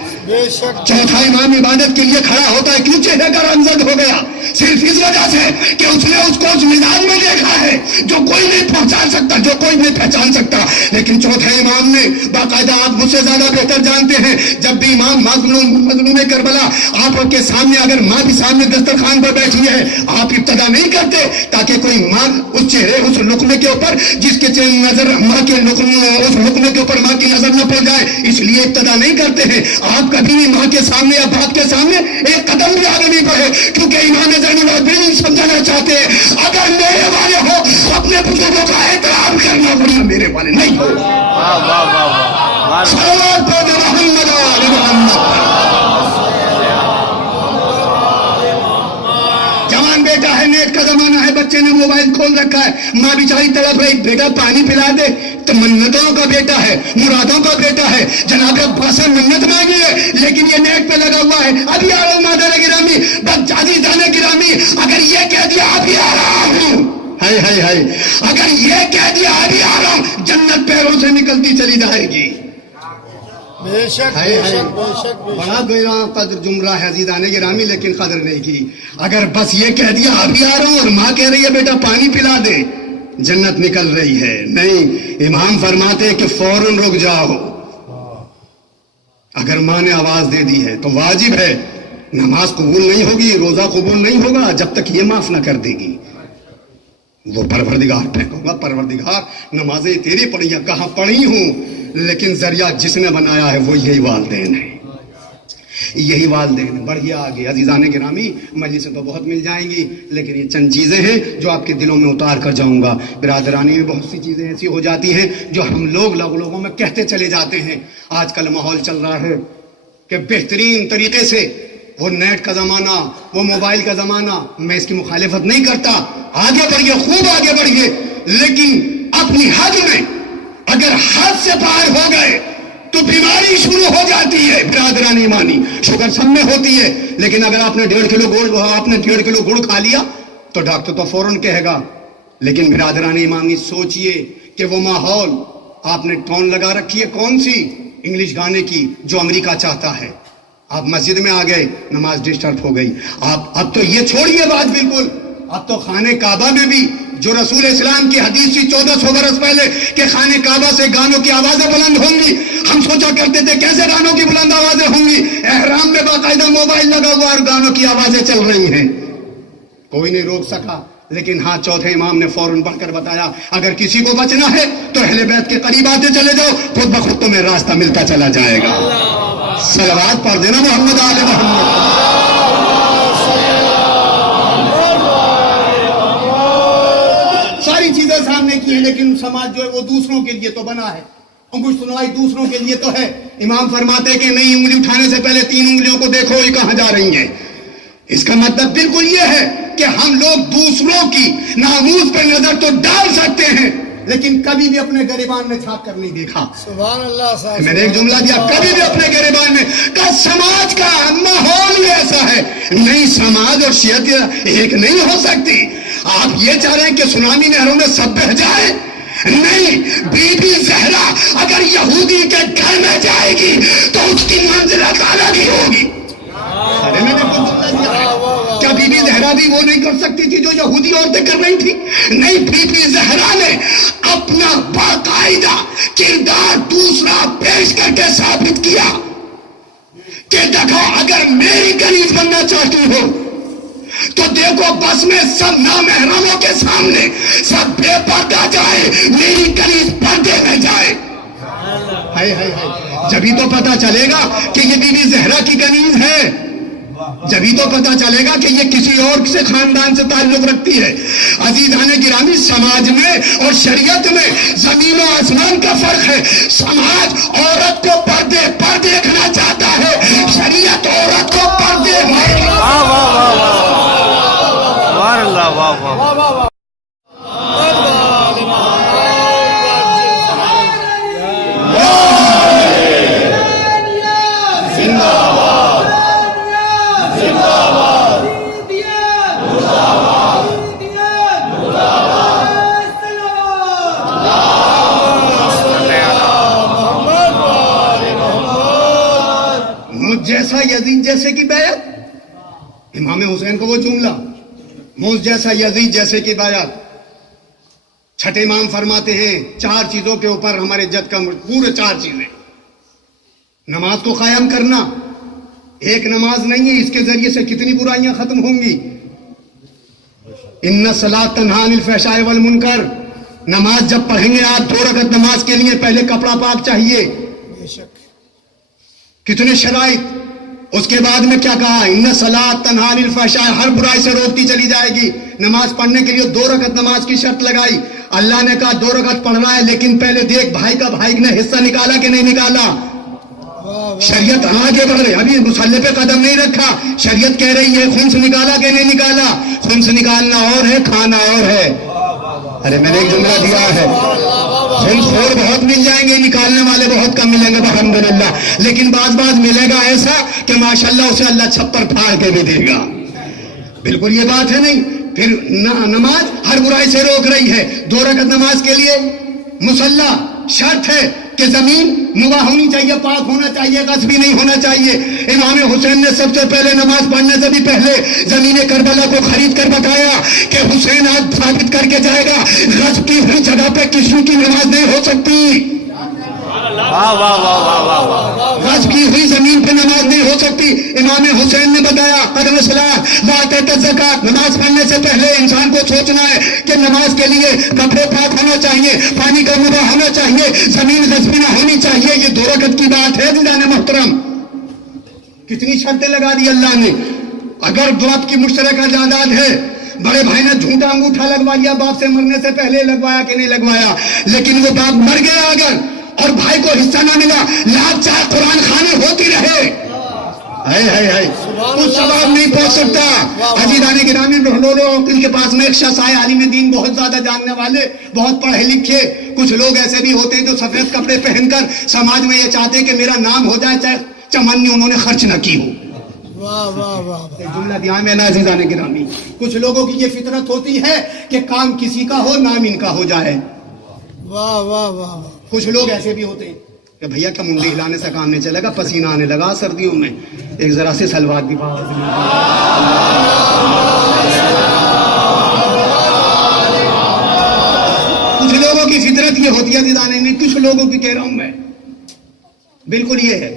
چوتھا امام عبادت کے لیے کھڑا ہوتا ہے، کیوں چہرے کا رنگ زد ہو گیا؟ صرف اس وجہ سے کہ اس نے اس کو اس مزاج میں دیکھا ہے جو کوئی نہیں پہنچان سکتا، جو کوئی نہیں پہچان سکتا۔ لیکن چوتھے امام نے باقاعدہ، آپ مجھ سے زیادہ بہتر جانتے ہیں، جب بھی امام مظلوم کربلا آپ کے سامنے، اگر ماں بھی سامنے دسترخوان پر بیٹھی ہے، آپ ابتدا نہیں کرتے تاکہ کوئی ماں اس چہرے، اس لقمے کے اوپر جس کے نظر ماں کے اس لقمے کے اوپر ماں کی نظر نہ پڑ جائے، اس لیے ابتدا نہیں کرتے ہیں۔ آپ کبھی بھی ماں کے سامنے یا باپ کے سامنے ایک قدم بھی آگے نہیں بڑھے، کیونکہ امام زین العابدین سمجھانا چاہتے ہیں اگر میرے والے ہو اپنے بزرگوں کا احترام کرنا، ورنہ میرے والے نہیں ہو۔ صلوات پڑھ محمد آل محمد۔ جوان بیٹا ہے، نیٹ کا زمانہ ہے، بچے نے موبائل کھول رکھا ہے، ماں بیچاری تڑپ رہی، بیٹا پانی پلا دے، تو منتوں کا بیٹا ہے، مرادوں کا بیٹا ہے، جناب عباس سے منت مانگی ہے، لیکن یہ نیٹ پہ لگا ہوا ہے۔ ابھی آ رہا ہوں مادر گرامی، عزیزان گرامی، اگر یہ کہہ دیا ابھی آ رہا ہوں، ہائے ہائے ہائے، اگر یہ کہہ دیا ابھی آ رہا ہوں، جنت پیروں سے نکلتی چلی جائے گی۔ بے شک بے شک بے شک بڑا گراں قدر جملہ ہے عزیزان گرامی، لیکن قدر نہیں کی۔ اگر بس یہ کہہ دیا ابھی آ رہا ہوں اور ماں کہہ رہی ہے بیٹا پانی پلا دے، جنت نکل رہی ہے۔ نہیں، امام فرماتے کہ فوراً رک جاؤ۔ اگر ماں نے آواز دے دی ہے تو واجب ہے، نماز قبول نہیں ہوگی، روزہ قبول نہیں ہوگا جب تک یہ معاف نہ کر دے گی۔ وہ پروردگار پھینکوں گا، پروردگار نمازیں تیری پڑھی ہیں، کہاں پڑھی ہوں، لیکن ذریعہ جس نے بنایا ہے وہ یہی والدین ہے، یہی والدین۔ بڑھیا آگے عزیزان گرامی، مجلسیں تو بہت مل جائیں گی، لیکن یہ چند چیزیں ہیں جو آپ کے دلوں میں اتار کر جاؤں گا۔ برادرانی میں بہت سی چیزیں ایسی ہو جاتی ہیں جو ہم لوگوں میں کہتے چلے جاتے ہیں۔ آج کل ماحول چل رہا ہے کہ بہترین طریقے سے، وہ نیٹ کا زمانہ، وہ موبائل کا زمانہ، میں اس کی مخالفت نہیں کرتا، آگے بڑھیے، خوب آگے بڑھیے، لیکن اپنی حد میں اگر حد سے باہر ہو گئے تو بیماری شروع ہو جاتی ہے۔ برادران ایمانی، شوگر سب میں ہوتی ہے، لیکن اگر آپ نے 1.5 کلو گڑ کھا لیا تو ڈاکٹر تو فوراً کہے گا، لیکن برادران ایمانی سوچئے کہ وہ ماحول آپ نے ٹون لگا رکھی ہے کون سی؟ انگلش گانے کی، جو امریکہ چاہتا ہے۔ آپ مسجد میں آ گئے، نماز ڈسٹرب ہو گئی۔ آپ اب تو یہ چھوڑیے بات بالکل، اب تو خانہ کعبہ میں بھی جو رسول اسلام کی حدیث تھی 1400 برس پہلے کہ خانہ کعبہ سے گانوں کی آوازیں بلند ہوں گی، ہم سوچا کرتے تھے کیسے گانوں کی بلند آوازیں ہوں گی؟ احرام میں باقاعدہ موبائل لگا ہوا اور گانوں کی آوازیں چل رہی ہیں، کوئی نہیں روک سکا۔ لیکن ہاں، چوتھے امام نے فوراً بڑھ کر بتایا اگر کسی کو بچنا ہے تو اہل بیت کے قریب آتے چلے جاؤ، خود بخود تمہیں راستہ ملتا چلا جائے گا۔ صلوات پڑھ دینا محمد آل محمد۔ ساری چیزیں سامنے کی ہیں، لیکن سماج جو ہے وہ دوسروں کے لیے تو بنا ہے، انگشت سنوائی دوسروں کے لیے تو ہے. امام فرماتے کہ نہیں، انگلی اٹھانے سے پہلے 3 انگلیوں کو دیکھو یہ کہاں جا رہی ہیں. اس کا مطلب بالکل یہ ہے کہ ہم لوگ دوسروں کی ناموس پہ نظر تو ڈال سکتے ہیں، لیکن کبھی بھی اپنے گریبان میں چھاپ کر نہیں دیکھا. سبحان اللہ صاحب. میں نے ایک جملہ دیا، کبھی بھی اپنے گریبان میں. کہ سماج کا ماحول ہی ایسا ہے. نہیں، سماج اور شیعت ایک نہیں ہو سکتی. آپ یہ چاہ رہے ہیں کہ سونامی نہروں میں سب بہہ جائے؟ نہیں. بی بی زہرا اگر یہودی کے گھر میں جائے گی تو اس کی منزلت الگ ہی ہوگی. ارے میں نے خود جملہ دیا. کیا بی بی زہرا بھی وہ نہیں کر سکتی تھی جو یہودی عورتیں کر رہی تھی؟ نہیں، بی بی زہرا نے اپنا باقاعدہ کردار دوسرا پیش کر کے ثابت کیا کہ دیکھو، اگر میری کنیز بننا چاہتی ہو تو دیکھو، بس میں سب نامحرموں کے سامنے سب بے پردہ جائے، میری کنیز پردے میں جائے. جبھی تو پتا چلے گا کہ یہ بی بی زہرا کی کنیز ہے. جبھی تو پتا چلے گا کہ یہ کسی اور سے خاندان سے تعلق رکھتی ہے. عزیزان گرامی، سماج میں اور شریعت میں زمین و آسمان کا فرق ہے. سماج عورت کو پردے پر دیکھنا چاہتا ہے، شریعت عورت کو پردے میں. جیسا یزید جیسے کی بیعت، امام حسین کو وہ جملہ، موس جیسا یزید جیسے کی بیعت. چھٹے امام فرماتے ہیں 4 چیزوں کے اوپر ہمارے جد کا پورے 4 چیزیں. نماز کو قائم کرنا. ایک نماز نہیں ہے، اس کے ذریعے سے کتنی برائیاں ختم ہوں گی. ان الصلاۃ تنہی عن الفحشاء والمنکر. نماز جب پڑھیں گے آپ 2 رکعت نماز کے لیے پہلے کپڑا پاک چاہیے. کتنے شرائط. اس کے بعد میں کیا کہا؟ ان الصلاۃ تنہی عن الفحشاء، ہر برائی سے روکتی چلی جائے گی. نماز پڑھنے کے لیے 2 رکعت نماز کی شرط لگائی. اللہ نے کہا 2 رکعت پڑھنا ہے، لیکن پہلے دیکھ بھائی کا بھائی نے حصہ نکالا کہ نہیں نکالا. شریعت آگے بڑھ رہی، ابھی مصلی پہ قدم نہیں رکھا. شریعت کہہ رہی ہے خمس نکالا کہ نہیں نکالا. خمس نکالنا اور ہے، کھانا اور ہے. ارے میں نے ایک جملہ دیا ہے، خمس خور بہت مل جائیں گے، نکالنے والے بہت کم ملیں گے الحمدللہ. لیکن بعض ملے گا ایسا کہ ماشاءاللہ اسے اللہ چھپر پھاڑ کے بھی دے گا. بالکل یہ بات ہے. نہیں پھر نماز ہر برائی سے روک رہی ہے. 2 رکعت نماز کے لیے مصلی شرط ہے کہ زمین نما ہونی چاہیے، پاک ہونا چاہیے، غصبی نہیں ہونا چاہیے. امام حسین نے سب سے پہلے نماز پڑھنے سے بھی پہلے زمین کربلا کو خرید کر بتایا کہ حسین آج ثابت کر کے جائے گا غصب کی ہوئی جگہ پہ کسی کی نماز نہیں ہو سکتی. غصب کی ہوئی زمین پہ نماز نہیں ہو سکتی. امام حسین نے بتایا قدم صلاۃ لا آتیت الزکوٰۃ. نماز پڑھنے سے پہلے انسان کو سوچنا ہے کہ نماز کے لیے کپڑے پاک ہونا چاہیے، پانی کا مباح ہونا چاہیے، زمین غصبی نہ ہونی چاہیے. یہ 2 رکعت کی بات ہے جنان محترم. کتنی شرطیں لگا دی اللہ نے. اگر باپ کی مشترکہ جائیداد ہے، بڑے بھائی نے جھوٹا انگوٹھا لگوا لیا، باپ سے مرنے سے پہلے لگوایا کہ نہیں لگوایا، لیکن وہ باپ مر گیا اگر اور بھائی کو حصہ نہ ملا، لاکھ چاہے قرآن خانی ہوتی رہے، کچھ ثواب نہیں پہنچ سکتا. عزیزان گرامی، ان کے پاس میں ایک شخص آئے، عالم دین، بہت زیادہ جاننے والے، بہت پڑھے لکھے. کچھ لوگ ایسے بھی ہوتے ہیں جو سفید کپڑے پہن کر سماج میں یہ چاہتے کہ میرا نام ہو جائے، چاہے چمنی انہوں نے خرچ نہ کی ہو. جملہ دھیان میں نا عزیزان گرامی. کچھ لوگوں کی یہ فطرت ہوتی ہے کہ کام کسی کا ہو، نام ان کا ہو جائے. کچھ لوگ ایسے بھی ہوتے ہیں کہ بھیا کا منڈی ہلانے سے کام نہیں چلے گا، پسینہ آنے لگا سردیوں میں، ایک ذرا سے سلوات بھی پاؤ. کچھ لوگوں کی فطرت یہ ہوتی ہے عزیزان میں، کچھ لوگوں کی کہہ رہا ہوں میں، بالکل یہ ہے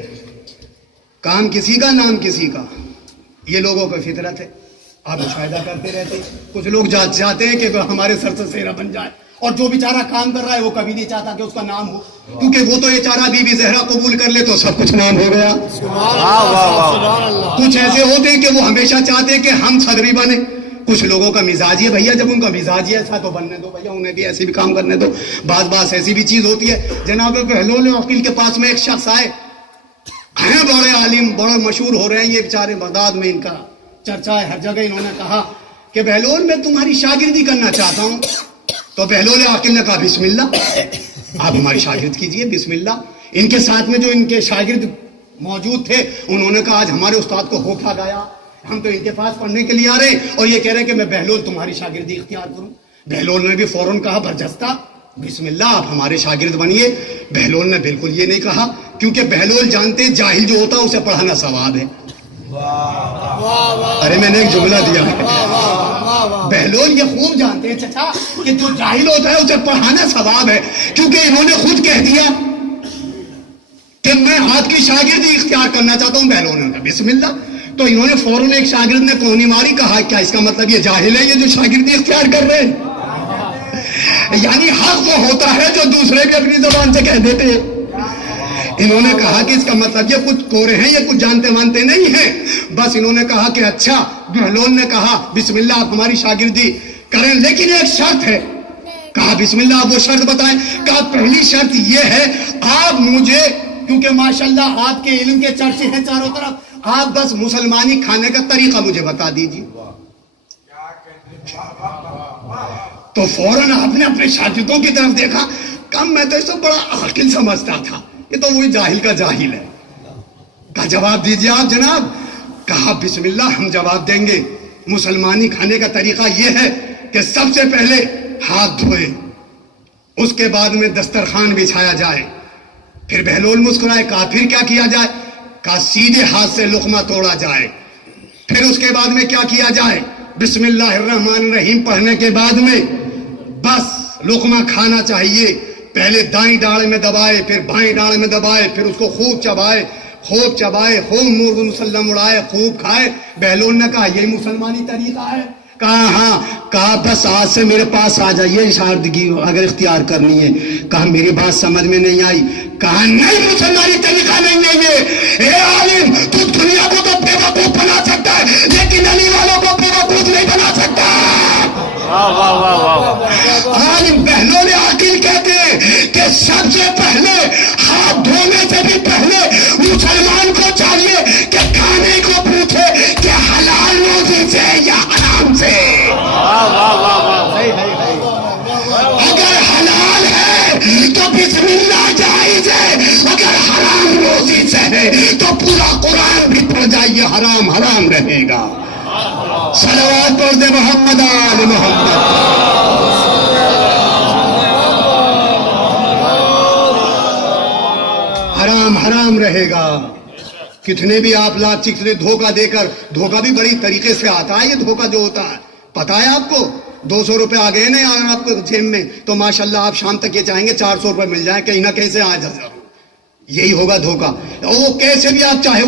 کام کسی کا، نام کسی کا. یہ لوگوں کی فطرت ہے. آپ مشاہدہ کرتے رہتے، کچھ لوگ چاہتے ہیں کہ ہمارے سر سے سہرا بن جائے، اور جو بیچارہ کام کر رہا ہے وہ کبھی نہیں چاہتا کہ اس کا نام ہو، کیونکہ وہ تو یہ چارہ بی بی زہرا قبول کر لے تو سب کچھ نام ہو گیا. کچھ ایسے ہوتے ہیں کہ وہ ہمیشہ چاہتے ہیں کہ ہم صدری بنے، کچھ لوگوں کا مزاج یہ بھیا، جب ان کا مزاج یہ ایسا تو بننے دو بھیا، انہیں بھی ایسے بھی کام کرنے دو. بعض ایسی بھی چیز ہوتی ہے. جناب بہلول عقیل کے پاس میں ایک شخص آئے ہیں، بڑے عالم، بڑے مشہور ہو رہے ہیں یہ بیچارے، بغداد میں ان کا چرچا ہے ہر جگہ. انہوں نے کہا کہ بہلول میں تمہاری شاگردی کرنا چاہتا ہوں. تو بہلول عاقل نے کہا بسم اللہ، آپ ہماری شاگرد کیجئے، بسم اللہ. ان کے ساتھ میں جو ان کے شاگرد موجود تھے انہوں نے کہا آج ہمارے استاد کو ہو کھا گیا، ہم تو ان کے پاس پڑھنے کے لیے آ رہے ہیں اور یہ کہہ رہے ہیں کہ میں بہلول تمہاری شاگردی اختیار کروں. بہلول نے بھی فوراً کہا برجستہ بسم اللہ، آپ ہمارے شاگرد بنیے. بہلول نے بالکل یہ نہیں کہا، کیونکہ بہلول جانتے جاہل جو ہوتا ہے اسے پڑھانا ثواب ہے. ارے میں نے ایک جملہ دیا ہے، بہلول یہ خوب جانتے ہیں چچا کہ جو جاہل ہوتا ہے اسے پڑھانا ثواب ہے، کیونکہ انہوں نے خود کہہ دیا کہ میں ہاتھ کی شاگردی اختیار کرنا چاہتا ہوں. بہلول نے کہا بسم اللہ. تو انہوں نے فوراً ایک شاگرد نے کونی ماری، کہا کیا اس کا مطلب یہ جاہل ہے یہ جو شاگردی اختیار کر رہے ہیں؟ یعنی حق وہ ہوتا ہے جو دوسرے بھی اپنی زبان سے کہہ دیتے ہیں. انہوں نے کہا کہ اس کا مطلب یہ کچھ کورے ہیں، یہ کچھ جانتے مانتے نہیں ہیں. بس انہوں نے کہا کہ اچھا. بہلول نے کہا بسم اللہ، آپ ہماری شاگردی کریں، لیکن ایک شرط ہے. کہا بسم اللہ، آپ وہ شرط بتائیں. کہا پہلی شرط یہ ہے آپ مجھے، کیونکہ ماشاءاللہ آپ کے علم کے چرچے ہیں چاروں طرف، آپ بس مسلمانی کھانے کا طریقہ مجھے بتا دیجیے. تو فوراً آپ نے اپنے شاگردوں کی طرف دیکھا، کہا میں تو اسے بڑا عاقل سمجھتا تھا، یہ تو وہی جاہل کا جاہل ہے. کہا جواب دیجیے آپ جناب. کہا بسم اللہ، ہم جواب دیں گے. مسلمانی کھانے کا طریقہ یہ ہے کہ سب سے پہلے ہاتھ دھوئے، اس کے بعد میں دسترخوان بچھایا جائے. پھر بہلول مسکرائے. کہا پھر کیا کیا جائے؟ کہا سیدھے ہاتھ سے لقمہ توڑا جائے. پھر اس کے بعد میں کیا کیا جائے؟ بسم اللہ الرحمن الرحیم پڑھنے کے بعد میں بس لقمہ کھانا چاہیے. پہلے دائیں ڈاڑے میں دبائے، پھر بائیں ڈاڑے میں دبائے، پھر اس کو خوب چبائے، خوب مرغ مسلم اڑائے، خوب کھائے. بہلول نے کہا یہی مسلمانی طریقہ ہے؟ کہا ہاں. کہا بس آج سے میرے پاس آ جائیے شاگردی اگر اختیار کرنی ہے. کہا میری بات سمجھ میں نہیں آئی. کہا نہیں، مسلمانی طریقہ نہیں ہے یہ. اے عالم، تو دنیا کو تو بیوقوف بنا سکتا ہے لیکن علی والوں کو بیوقوف نہیں بنا سکتا. عالم بہلول عاقل کہتے ہیں کہ سب سے پہلے ہاتھ دھونے سے بھی پہلے مسلمان کو چاہیے کہ کھانے کو پوچھے کہ حلال روزی سے یا حرام سے. اگر حلال ہے تو بسم اللہ جائز ہے، اگر حرام روزی سے ہے تو پورا قرآن بھی پڑھ جائیے حرام حرام رہے گا. صلوات پڑھ دے محمد آل محمد. حرام حرام رہے گا. کتنے بھی آپ لاکھ چکنے دھوکہ دے کر، دھوکہ بھی بڑی طریقے سے آتا ہے. یہ دھوکہ جو ہوتا ہے پتا ہے آپ کو، 200 روپے آ گئے نا اگر آپ کو جیب میں تو ماشاءاللہ آپ شام تک یہ چاہیں گے 400 روپے مل جائیں، کہیں نہ کہیں سے آ جائے. یہی ہوگا دھوکہ. وہ کیسے بھی آپ چاہے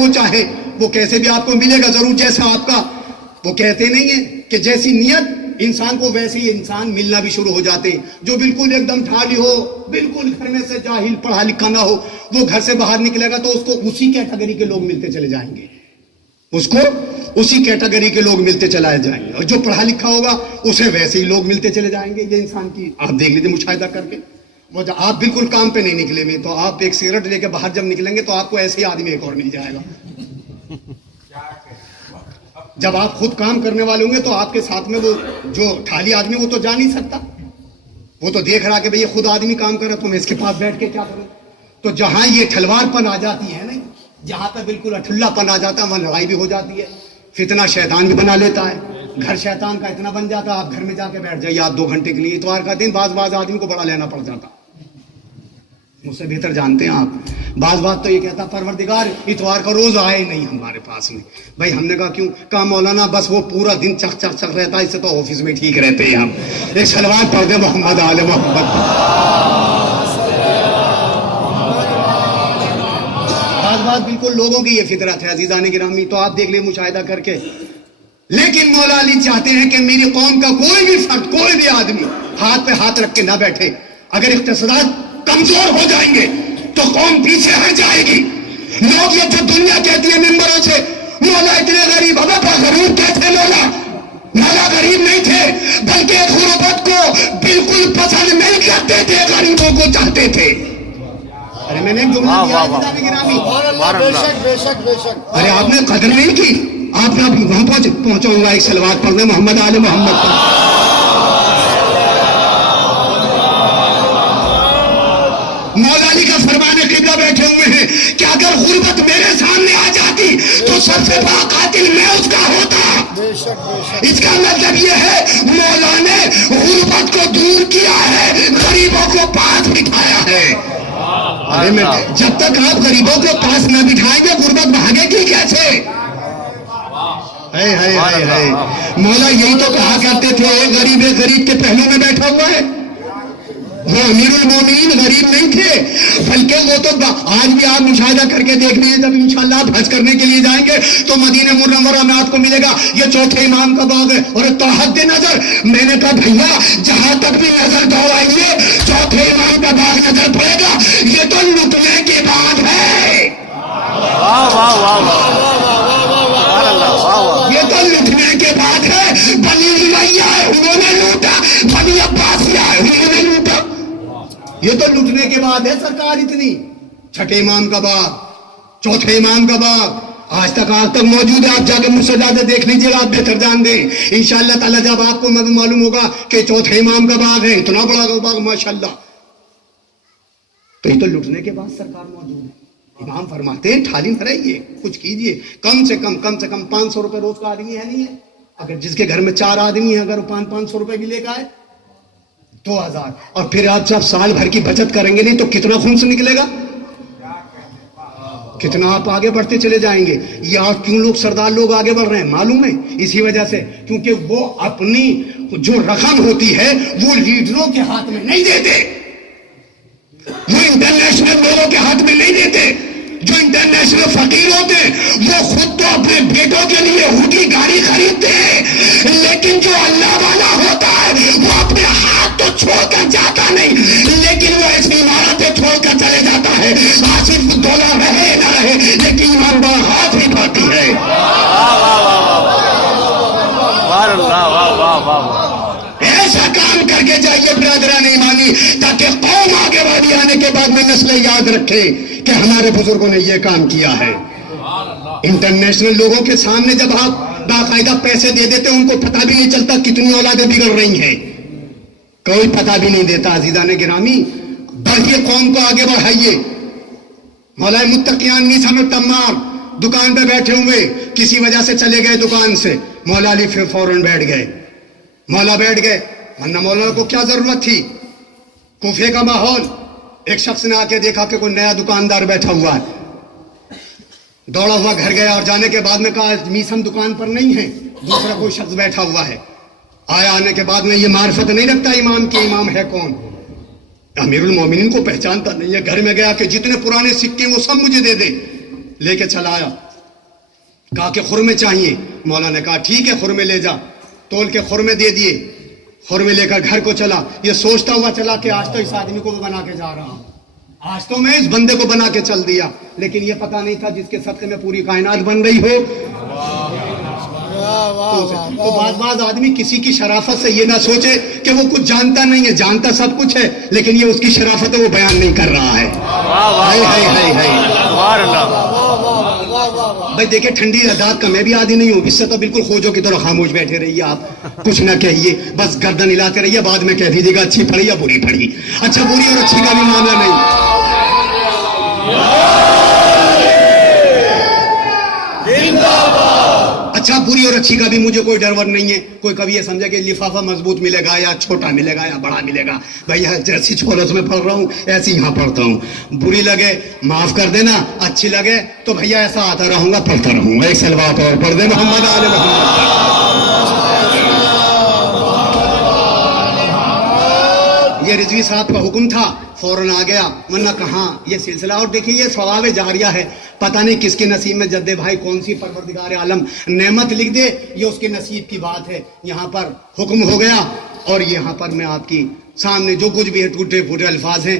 وہ کیسے بھی آپ کو ملے گا ضرور جیسا آپ کا. وہ کہتے نہیں ہیں کہ جیسی نیت انسان کو ویسے ہی انسان ملنا بھی شروع ہو جاتے ہیں. جو بالکل ایک دم ٹھالی ہو، بالکل گھر میں سے جاہل پڑھا لکھا نہ ہو، وہ گھر سے باہر نکلے گا تو اس کو اسی کیٹیگری کے لوگ ملتے چلے جائیں گے. اس کو اسی کیٹیگری کے لوگ ملتے چلائے جائیں گے. اور جو پڑھا لکھا ہوگا اسے ویسے ہی لوگ ملتے چلے جائیں گے. یہ انسان کی آپ دیکھ لیجیے مشاہدہ کر کے. وہ جب آپ بالکل کام پہ نہیں نکلے ہوئے تو آپ ایک سگریٹ لے کے باہر جب نکلیں گے تو آپ کو ایسے ہی آدمی ایک اور مل جائے گا. جب آپ خود کام کرنے والے ہوں گے تو آپ کے ساتھ میں وہ جو ٹھالی آدمی وہ تو جا نہیں سکتا. وہ تو دیکھ رہا کہ بھئی یہ خود آدمی کام کر رہا تو میں اس کے پاس بیٹھ کے کیا کروں. تو جہاں یہ ٹھلوار پن آ جاتی ہے نا، جہاں پہ بالکل اٹھلا پن آ جاتا ہے وہاں لڑائی بھی ہو جاتی ہے. فتنہ شیطان بھی بنا لیتا ہے. گھر شیطان کا اتنا بن جاتا ہے آپ گھر میں جا کے بیٹھ جائیے آپ 2 گھنٹے کے لیے. اتوار کا دن بعض آدمی کو بڑا لینا پڑ جاتا. مجھ سے بہتر جانتے ہیں آپ. بعض بات تو یہ کہتا پروردگار اتوار کا روز آئے نہیں ہمارے پاس میں. بھائی ہم نے کہا کیوں؟ کہا مولانا بس وہ پورا دن چک رہتا ہے، اس سے تو آفس میں ٹھیک رہتے ہیں ہم. ایک صلوات پڑھ دے محمد آل محمد. بعض بات بالکل لوگوں کی یہ فطرت ہے عزیزان گرامی. تو آپ دیکھ لیں مشاہدہ کر کے. لیکن مولا علی چاہتے ہیں کہ میری قوم کا کوئی بھی فرد، کوئی بھی آدمی ہاتھ پہ ہاتھ رکھ کے نہ بیٹھے. اگر اقتصادات کمزور ہو جائیں گے تو قوم پیچھے ہٹ جائے گی. لوگ یہ جو دنیا کہتی ہے ممبروں سے مولا اتنے غریب ہمیں پر غریب کہتے مولا. مولا غریب نہیں تھے بلکہ غربت کو بالکل پسند نہیں کرتے تھے، غریبوں کو چاہتے تھے۔ ارے میں نے ایک جملہ دیا ہے گرامی، سبحان اللہ، بے شک بے شک بے شک۔ ارے آپ نے قدر نہیں کی، آپ نے ابھی وہاں پہنچاؤں گا، ایک صلوات پڑھنے محمد آل محمد پر۔ مولا علی کا فرمان قبلہ بیٹھے ہوئے ہیں کہ اگر غربت میرے سامنے آ جاتی تو سب سے بڑا قاتل میں اس کا ہوتا۔ بے شک بے شک۔ اس کا مطلب یہ ہے مولا نے غربت کو دور کیا ہے، غریبوں کو پاس بٹھایا ہے۔ ارے میں جب تک آپ غریبوں کو پاس نہ بٹھائیں گے غربت بھاگے گی کیسے؟ مولا یہی تو کہا کرتے تھے، غریب غریب کے پہلو میں بیٹھا ہوا ہے۔ وہ امیر المومنین غریب نہیں تھے، بلکہ وہ تو آج بھی آپ مشاہدہ کر کے دیکھ لیجیے، جب انشاءاللہ آپ حج کرنے کے لیے جائیں گے تو مدینہ منورہ میں آپ کو ملے گا یہ چوتھے امام کا باغ ہے، اور تو حد نظر میں نے کہا بھیا جہاں تک بھی نظر دوڑائیے چوتھے امام کا باغ نظر پڑے گا، یہ تو لٹنے کے بعد ہے۔ یہ تو لٹنے کے بعد ہے۔ بنی امیہ ہے انہوں نے لوٹا، بنی عباسیہ ہے انہوں نے لوٹا، یہ تو لٹنے کے بعد ہے سرکار اتنی۔ چھٹے امام کا باغ، چوتھے امام کا باغ آج تک موجود ہے، آپ جا کے مجھ سے زیادہ دیکھ لیجیے گا، آپ بہتر جان دیں انشاءاللہ تعالیٰ جب آپ کو معلوم ہوگا کہ چوتھے امام کا باغ ہے، اتنا بڑا باغ ماشاءاللہ، تو یہ تو لٹنے کے بعد سرکار موجود ہے۔ امام فرماتے ہیں تھالی نہ رہیے، کچھ کیجئے، کم سے کم 500 روپے روز کا آدمی ہے نہیں ہے، اگر جس کے گھر میں 4 آدمی ہیں اگر 500 روپے بھی لے کے آئے 2000، اور پھر آپ جب سال بھر کی بچت کریں گے نہیں تو کتنا خون سے نکلے گا، کتنا آپ آگے بڑھتے چلے جائیں گے۔ یہ آج کیوں لوگ سردار لوگ آگے بڑھ رہے ہیں معلوم ہے؟ اسی وجہ سے کیونکہ وہ اپنی جو رقم ہوتی ہے وہ لیڈروں کے ہاتھ میں نہیں دیتے، وہ انٹرنیشنل لوگوں کے ہاتھ میں نہیں دیتے۔ جو انٹرنیشنل فقیر ہوتے ہیں وہ خود تو اپنے بیٹوں کے لیے ہوٹی گاڑی خریدتے ہیں، لیکن جو اللہ والا ہوتا ہے وہ اپنے ہاتھ تو چھوڑ کر جاتا نہیں، لیکن وہ ایسی عمارتیں چھوڑ کر چلے جاتا ہے، صرف ڈالر رہے نہ رہے لیکن ایمان بڑا ہاتھ ہی پاتی ہے۔ ایسا کام کر کے جائیے برادران ایمانی تاکہ قوم آگے والی آنے کے بعد میں نسلیں یاد رکھے کہ ہمارے بزرگوں نے یہ کام کیا ہے۔ انٹرنیشنل لوگوں کے سامنے جب آپ باقاعدہ پیسے دے دیتے ان کو پتہ بھی نہیں چلتا کتنی اولادیں بگڑ رہی ہیں، کوئی پتہ بھی نہیں دیتا۔ عزیزان گرامی بڑھیے، قوم کو آگے بڑھائیے۔ مولا متقیان میسا میں تمار دکان پہ بیٹھے ہوئے کسی وجہ سے چلے گئے دکان سے، مولا علی پھر فوراً بیٹھ گئے، مولا بیٹھ گئے، ورنہ مولانا کو کیا ضرورت تھی؟ کوفے کا ماحول، ایک شخص نے آ کے دیکھا کہ کوئی نیا دکاندار بیٹھا ہوا ہے، دوڑا ہوا گھر گیا اور جانے کے بعد میں کہا میسم دکان پر نہیں ہے، دوسرا کوئی شخص بیٹھا ہوا ہے۔ آیا، آنے کے بعد میں یہ معرفت نہیں رکھتا امام کی، امام ہے کون، امیر المومنین کو پہچانتا نہیں ہے۔ گھر میں گیا کہ جتنے پرانے سکے وہ سب مجھے دے دے، لے کے چلا آیا، کہا کہ خرمے چاہیے، مولا نے کہا ٹھیک ہے خرمے لے جا، تول کے خرمے دے دیے، خرمے لے کر گھر کو چلا۔ یہ سوچتا ہوا چلا کہ آج تو اس آدمی کو بنا کے جا رہا ہوں، آج تو میں اس بندے کو بنا کے چل دیا، لیکن یہ پتہ نہیں تھا جس کے صدقے میں پوری کائنات بن رہی ہو۔ تو بعض آدمی کسی کی شرافت سے یہ نہ سوچے کہ وہ کچھ جانتا نہیں ہے، جانتا سب کچھ ہے، لیکن یہ اس کی شرافت ہے وہ بیان نہیں کر رہا ہے۔ بھائی دیکھیں ٹھنڈی رات کا میں بھی عادی نہیں ہوں، اس سے تو بالکل خوجوں کی طرح خاموش بیٹھے رہیے، آپ کچھ نہ کہیے، بس گردن ہلاتے رہیے، بعد میں کہہ دیجیے گا اچھی پڑھی یا بری پڑھی۔ اچھا بری اور اچھی کا بھی معاملہ نہیں، اچھا بری اور اچھی کا بھی مجھے کوئی ڈر ور نہیں ہے۔ کوئی کبھی یہ سمجھے کہ لفافہ مضبوط ملے گا یا چھوٹا ملے گا یا بڑا ملے گا، بھائی جیسی چھولس میں پڑھ رہا ہوں ایسی یہاں پڑھتا ہوں، بری لگے معاف کر دینا، اچھی لگے تو بھیا ایسا آتا رہوں گا پڑھتا رہوں گا۔ ایک صلوات اور پڑھ دے محمد آل محمد۔ یہ رضوی صاحب کا حکم تھا، فوراً آ گیا، ورنہ کہاں یہ سلسلہ۔ اور دیکھیے یہ ثواب جاریہ ہے، پتہ نہیں کس کے نصیب میں جد بھائی کون سی پروردگار عالم نعمت لکھ دے، یہ اس کے نصیب کی بات ہے۔ یہاں پر حکم ہو گیا اور یہاں پر میں آپ کی سامنے جو کچھ بھی ہے ٹوٹے پھوٹے الفاظ ہیں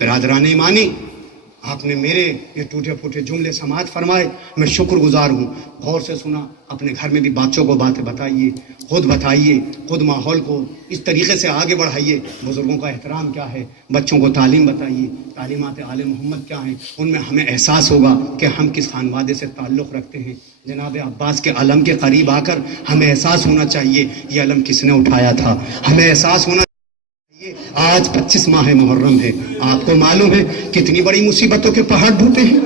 برادران ایمانی، آپ نے میرے یہ ٹوٹے پھوٹے جملے سماعت فرمائے، میں شکر گزار ہوں. غور سے سنا. اپنے گھر میں بھی بچوں کو باتیں بتائیے، خود ماحول کو اس طریقے سے آگے بڑھائیے. بزرگوں کا احترام کیا ہے، بچوں کو تعلیم بتائیے، تعلیمات آل محمد کیا ہیں، ان میں ہمیں احساس ہوگا کہ ہم کس خانوادے سے تعلق رکھتے ہیں. جناب عباس کے علم کے قریب آ کر ہمیں احساس ہونا چاہیے یہ علم کس نے اٹھایا تھا. ہمیں احساس ہونا آج 25 ماہ محرم ہے. آپ کو معلوم ہے کتنی بڑی مصیبتوں کے پہاڑ ڈھوٹے ہیں.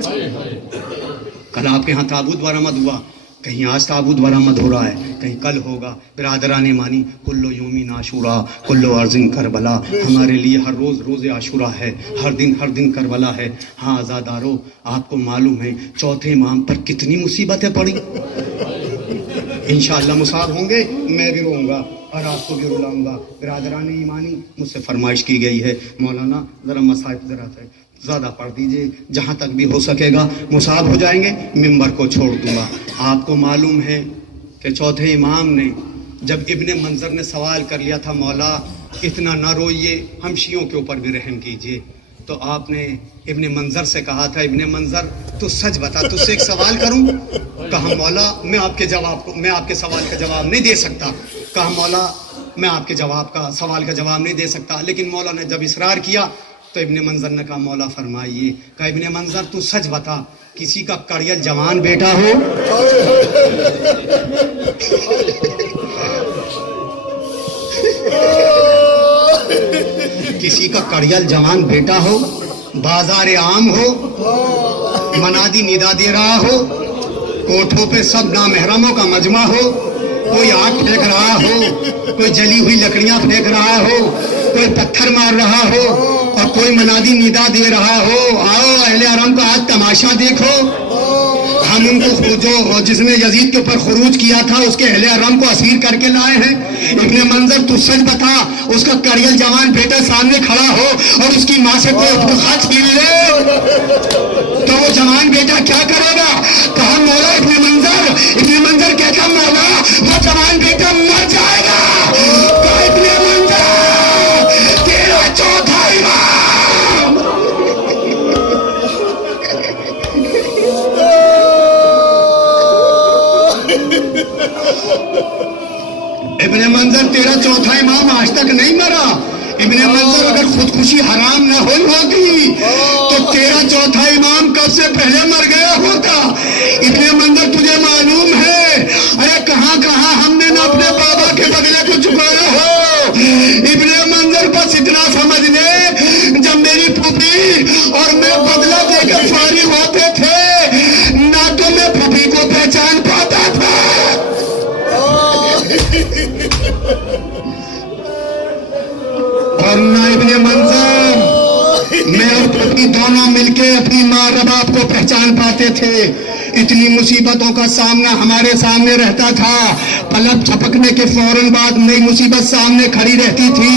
کل آپ کے ہاں تابوت برآمد ہوا، کہیں آج تابوت برآمد ہو رہا ہے، کہیں کل ہوگا. برادران ایمانی، کلو یومین عاشورا کلو ارضٍ کربلا. ہمارے لیے ہر روز روز عاشورا ہے، ہر دن کربلا ہے. ہاں آزادارو، آپ کو معلوم ہے چوتھے امام پر کتنی مصیبتیں پڑی. انشاءاللہ مصاب ہوں گے، میں بھی رہوں گا اور آپ کو بھی رلاؤں گا. برادران ایمانی، مجھ سے فرمائش کی گئی ہے مولانا ذرا مصائب ذرا زیادہ پڑھ دیجئے، جہاں تک بھی ہو سکے گا. مصاب ہو جائیں گے ممبر کو چھوڑ دوں گا. آپ کو معلوم ہے کہ چوتھے امام نے جب ابن منظر نے سوال کر لیا تھا مولا اتنا نہ روئیے، ہم شیعوں کے اوپر بھی رحم کیجئے، تو آپ نے ابن منظر سے کہا تھا ابن منظر تو سچ بتا، تجھ سے ایک سوال کروں. کہا مولا میں آپ کے سوال کا جواب نہیں دے سکتا. کہا مولا میں آپ کے سوال کا جواب نہیں دے سکتا. لیکن مولا نے جب اصرار کیا تو ابن منظر نے کہا مولا فرمائیے. کہا ابن منظر تو سچ بتا، کسی کا کڑیل جوان بیٹا ہو، کسی کا کڑیل جوان بیٹا ہو، بازار عام ہو، منادی ندا دے رہا ہو، کوٹھوں پہ سب نامحرموں کا مجمع ہو، کوئی آگ پھینک رہا ہو، کوئی جلی ہوئی لکڑیاں پھینک رہا ہو، کوئی پتھر مار رہا ہو اور کوئی منادی ندا دے رہا ہو، آؤ اہل حرم کا آج تماشا دیکھو. ہم ان کو جس نے یزید کے اوپر خروج کیا تھا اس کے اہل حرم کو اسیر کر کے لائے ہیں. ابن منظر تو سچ بتا، اس کا کڑیل جوان بیٹا سامنے کھڑا ہو اور اس کی ماں سے کوئی بخا چھین لے تو وہ جوان بیٹا کیا کرے گا؟ کہا مولا ابن منظر کہتا مولا وہ جوان بیٹا مر جائے گا. کہا ابن منظر تیرا چوتھا امام ابن منظر تیرا چوتھا امام آج تک نہیں مرا. ابن منظر اگر خودکشی حرام نہ ہوئی ہوتی تو تیرا چوتھا امام کب سے پہلے مر گیا ہوتا. ابن منظر تجھے معلوم ہے ارے کہاں کہاں ہم نے نہ اپنے بابا کے بدلے کو چکایا ہو. ابن منظر بس اتنا سمجھ لے جب میری پھوپھی اور میں بدلہ دے کر فارغ ہوتے تھے نہ تو میں پھوپھی کو پہچان پاتا تھا اور نہ ابن منظر میں اور پھوپھی دونوں مل کے اپنی ماں رباب کو پہچان پاتے تھے. اتنی مصیبتوں کا سامنا ہمارے سامنے رہتا تھا، پلک جھپکنے کے فوراً بعد نئی مصیبت سامنے کھڑی رہتی تھی.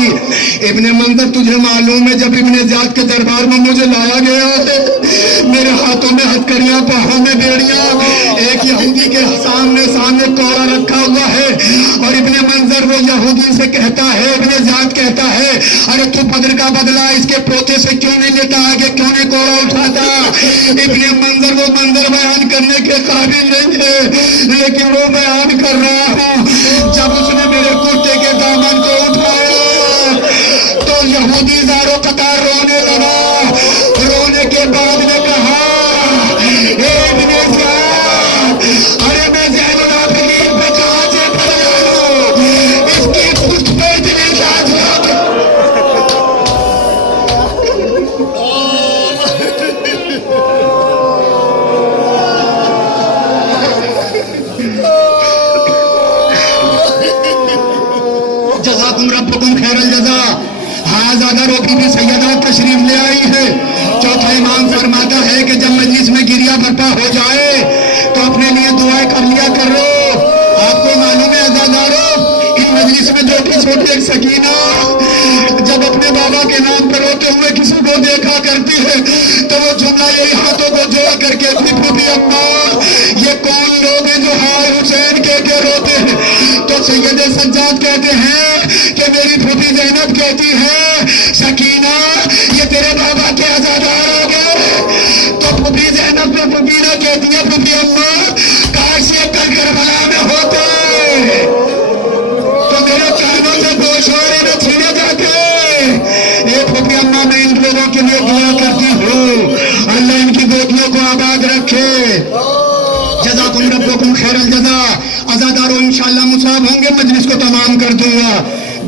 ابن منظر تجھے معلوم ہے جب ابن زیاد کے دربار میں مجھے لایا گیا ہے، میرے ہاتھوں میں ہتھکڑیاں، پاؤں میں بیڑیاں، ایک یہودی کے سامنے کوڑا رکھا ہوا ہے اور ابن منظر وہ یہودی سے کہتا ہے، ابن زیاد کہتا ہے ارے تو بدر کا بدلہ اس کے پوتے سے کیوں نہیں لیتا، آگے کیوں نہیں کوڑا اٹھاتا. ابن منظر وہ منظر بیان کرنے کے قابل نہیں ہے لیکن وہ بیان کر رہا ہوں. جب اس نے میرے کرتے کے دامن کو اٹھایا تو یہودی زارو قطار رونے لگا. رونے کے بعد نے کہا اے ابن زیاد، ارے میں زید العابدین پہ کہاں سے پڑ گیا اس کی خود پہ اتنی لاج جزاکم ربکم خیر الجزا. ہاں زیادہ روکی بھی سیدہ تشریف لے آئی ہے. چوتھا امام فرماتا ہے کہ جب مجلس میں گریا برپا ہو جائے تو اپنے لیے دعائیں کر لیا کرو. آپ کو معلوم ہے عزادارو ان مجلس میں چھوٹی چھوٹی ایک سکینہ جب اپنے بابا کے نام پر روتے ہوئے کسی کو دیکھا کرتی ہے تو وہ جملہ یہی ہاتھوں کو جوڑ کر کے اپنی پھوپھی اماں یہ کون لوگ ہیں جو ہائے حسین کہہ کے روتے ہیں؟ تو سید سجاد کہتے ہیں کہ میری پھوپھی زینب کہتی ہے سکینہ یہ تیرے بابا کے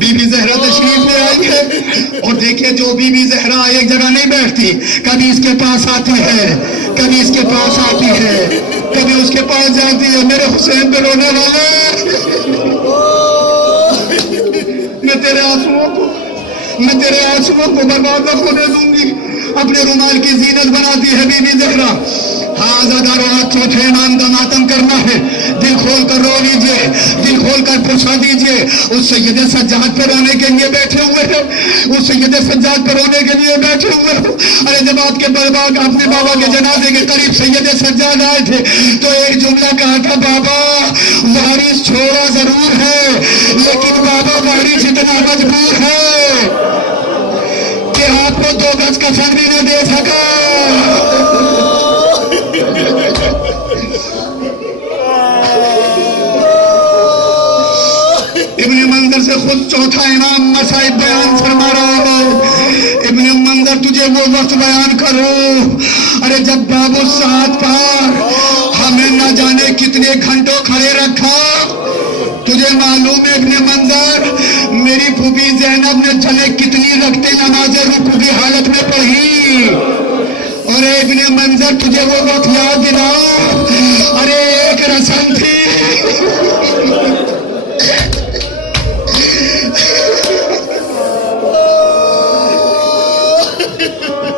بی بی زہرا تشریف لے آئی ہے، اور دیکھیے جو بی بی زہرا ایک جگہ نہیں بیٹھتی، کبھی اس کے پاس آتی ہے، کبھی اس کے پاس آتی ہے، کبھی اس کے پاس جاتی ہے. میرے حسین پہ رونے والے، میں تیرے آنسوؤں کو برباد نہ ہونے دوں گی. اپنے رومال کی زینت بناتی ہے بی بی زہرا. ہاں آزاداروں، ہاتھ چوتھے امام کا ماتم کرنا ہے. دل کھول کر رو لیجئے، دل کھول کر پرسا دیجئے. اس سید سجاد پہ رونے کے لیے بیٹھے ہوئے ہیں، اس سید سجاد پہ رونے کے لیے بیٹھے ہوئے ہیں. ارے جب آپ کے اپنے بابا کے جنازے کے قریب سید سجاد آئے تھے تو ایک جملہ کہا تھا، بابا وارث چھوڑا ضرور ہے لیکن بابا وارث اتنا مجبور ہے کہ آپ کو 2 گز کفن بھی نہ دے سکا. ابن منظر سے خود چوتھا امام مسائل بیان فرما رہا ہے. ابن منظر تجھے وہ وقت بیان کرو، ارے جب باب الساعت پر ہمیں نہ جانے کتنے گھنٹوں کھڑے رکھا. تجھے معلوم ہے ابن منظر، میری پھوپھی زینب نے چلے کتنی رکھتے نماز رکوع کی حالت میں پڑھی. اور ابن منظر تجھے وہ وقت یاد دلاؤ، ارے ایک رسم تھی،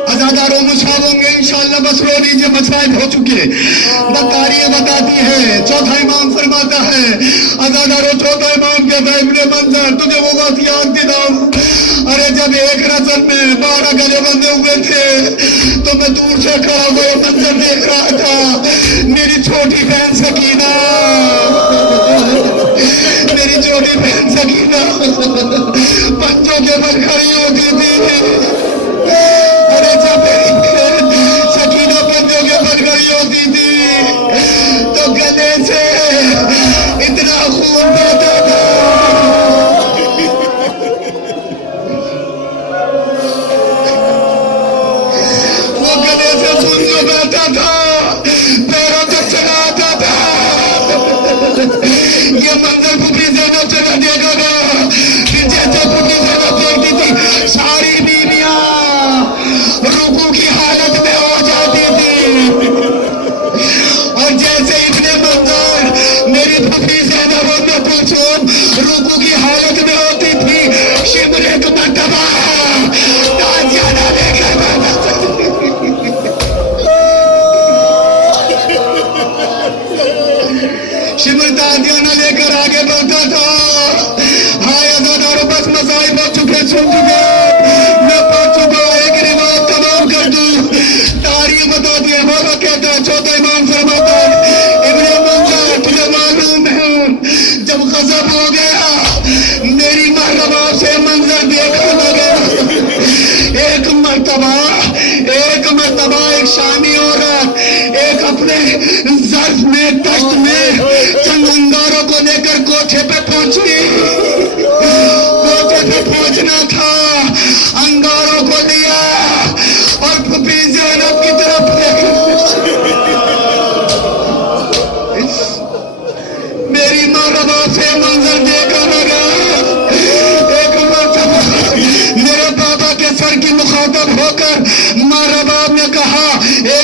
ازاداروں مصاب ہوں گے انشاءاللہ. بس رو لیجیے، مسائل ہو چکے. بکاری بتاتی ہے، چوتھا امام فرماتا ہے، ازاداروں چوتھا امام کہتا ہے، ابن منظر تجھے وہ بات یاد دلاؤں، ارے جب ایک رسم میں 12 گلے بندے ہوئے تھے تو میں دور سے کھڑا ہوا یہ منظر دیکھ رہا تھا. میری چھوٹی بہن سکینہ، میری چھوٹی بہن سکینہ پنجوں کے بل کھڑی ہوتی تھی. ارے جب میری بہن سکینہ پنجوں کے بل کھڑی ہوتی تھی تو گلے سے اتنا خون بہتا تھا. وہ گلے سے خون جو بہتا تھا پیروں تک چلا آتا تھا. یہ منظر پھوپھی زینب سے نہ دیکھا گیا. پھر جیسے پھوپھی زینب دیکھتی تھی ساری بیویاں رکوع کی حالت میں ہو جاتی تھی. اور جیسے ابن منظر میری پھوپھی زینب میں پوچھو رکوع کی حالت میں ہوتی تھی، شبر ایک مرتبہ تازیانہ لے کر شبر تازیانہ لے کر آگے بڑھتا تھا. ہائے ازاداروں، بس مسائل بڑھ چکے، سن چکے، میں پڑھ چکا. ایک روایت تمام کر دوں. تاریخ بتاتی ہے، بابا کہتا ہے، چوتھا امام فرماتا ہے، ابن منظر تجھے معلوم ہے جب غضب ہو گیا میری محرمہ سے منظر دیکھا لگا. ایک مرتبہ ایک شامی عورت ایک اپنے ظرف میں دشت میں چند انگاروں کو لے کر کوٹھے پہ پہنچی. کوٹھے پہ پہنچنا تھا، انگاروں کو لیا اور پھوپھی زینب کی طرف میری محرمہ سے منظر دیکھا لگا. ایک مرتبہ میرے بابا کے سر کی مخاطب ہو کر ماں رباب نے کہا، اے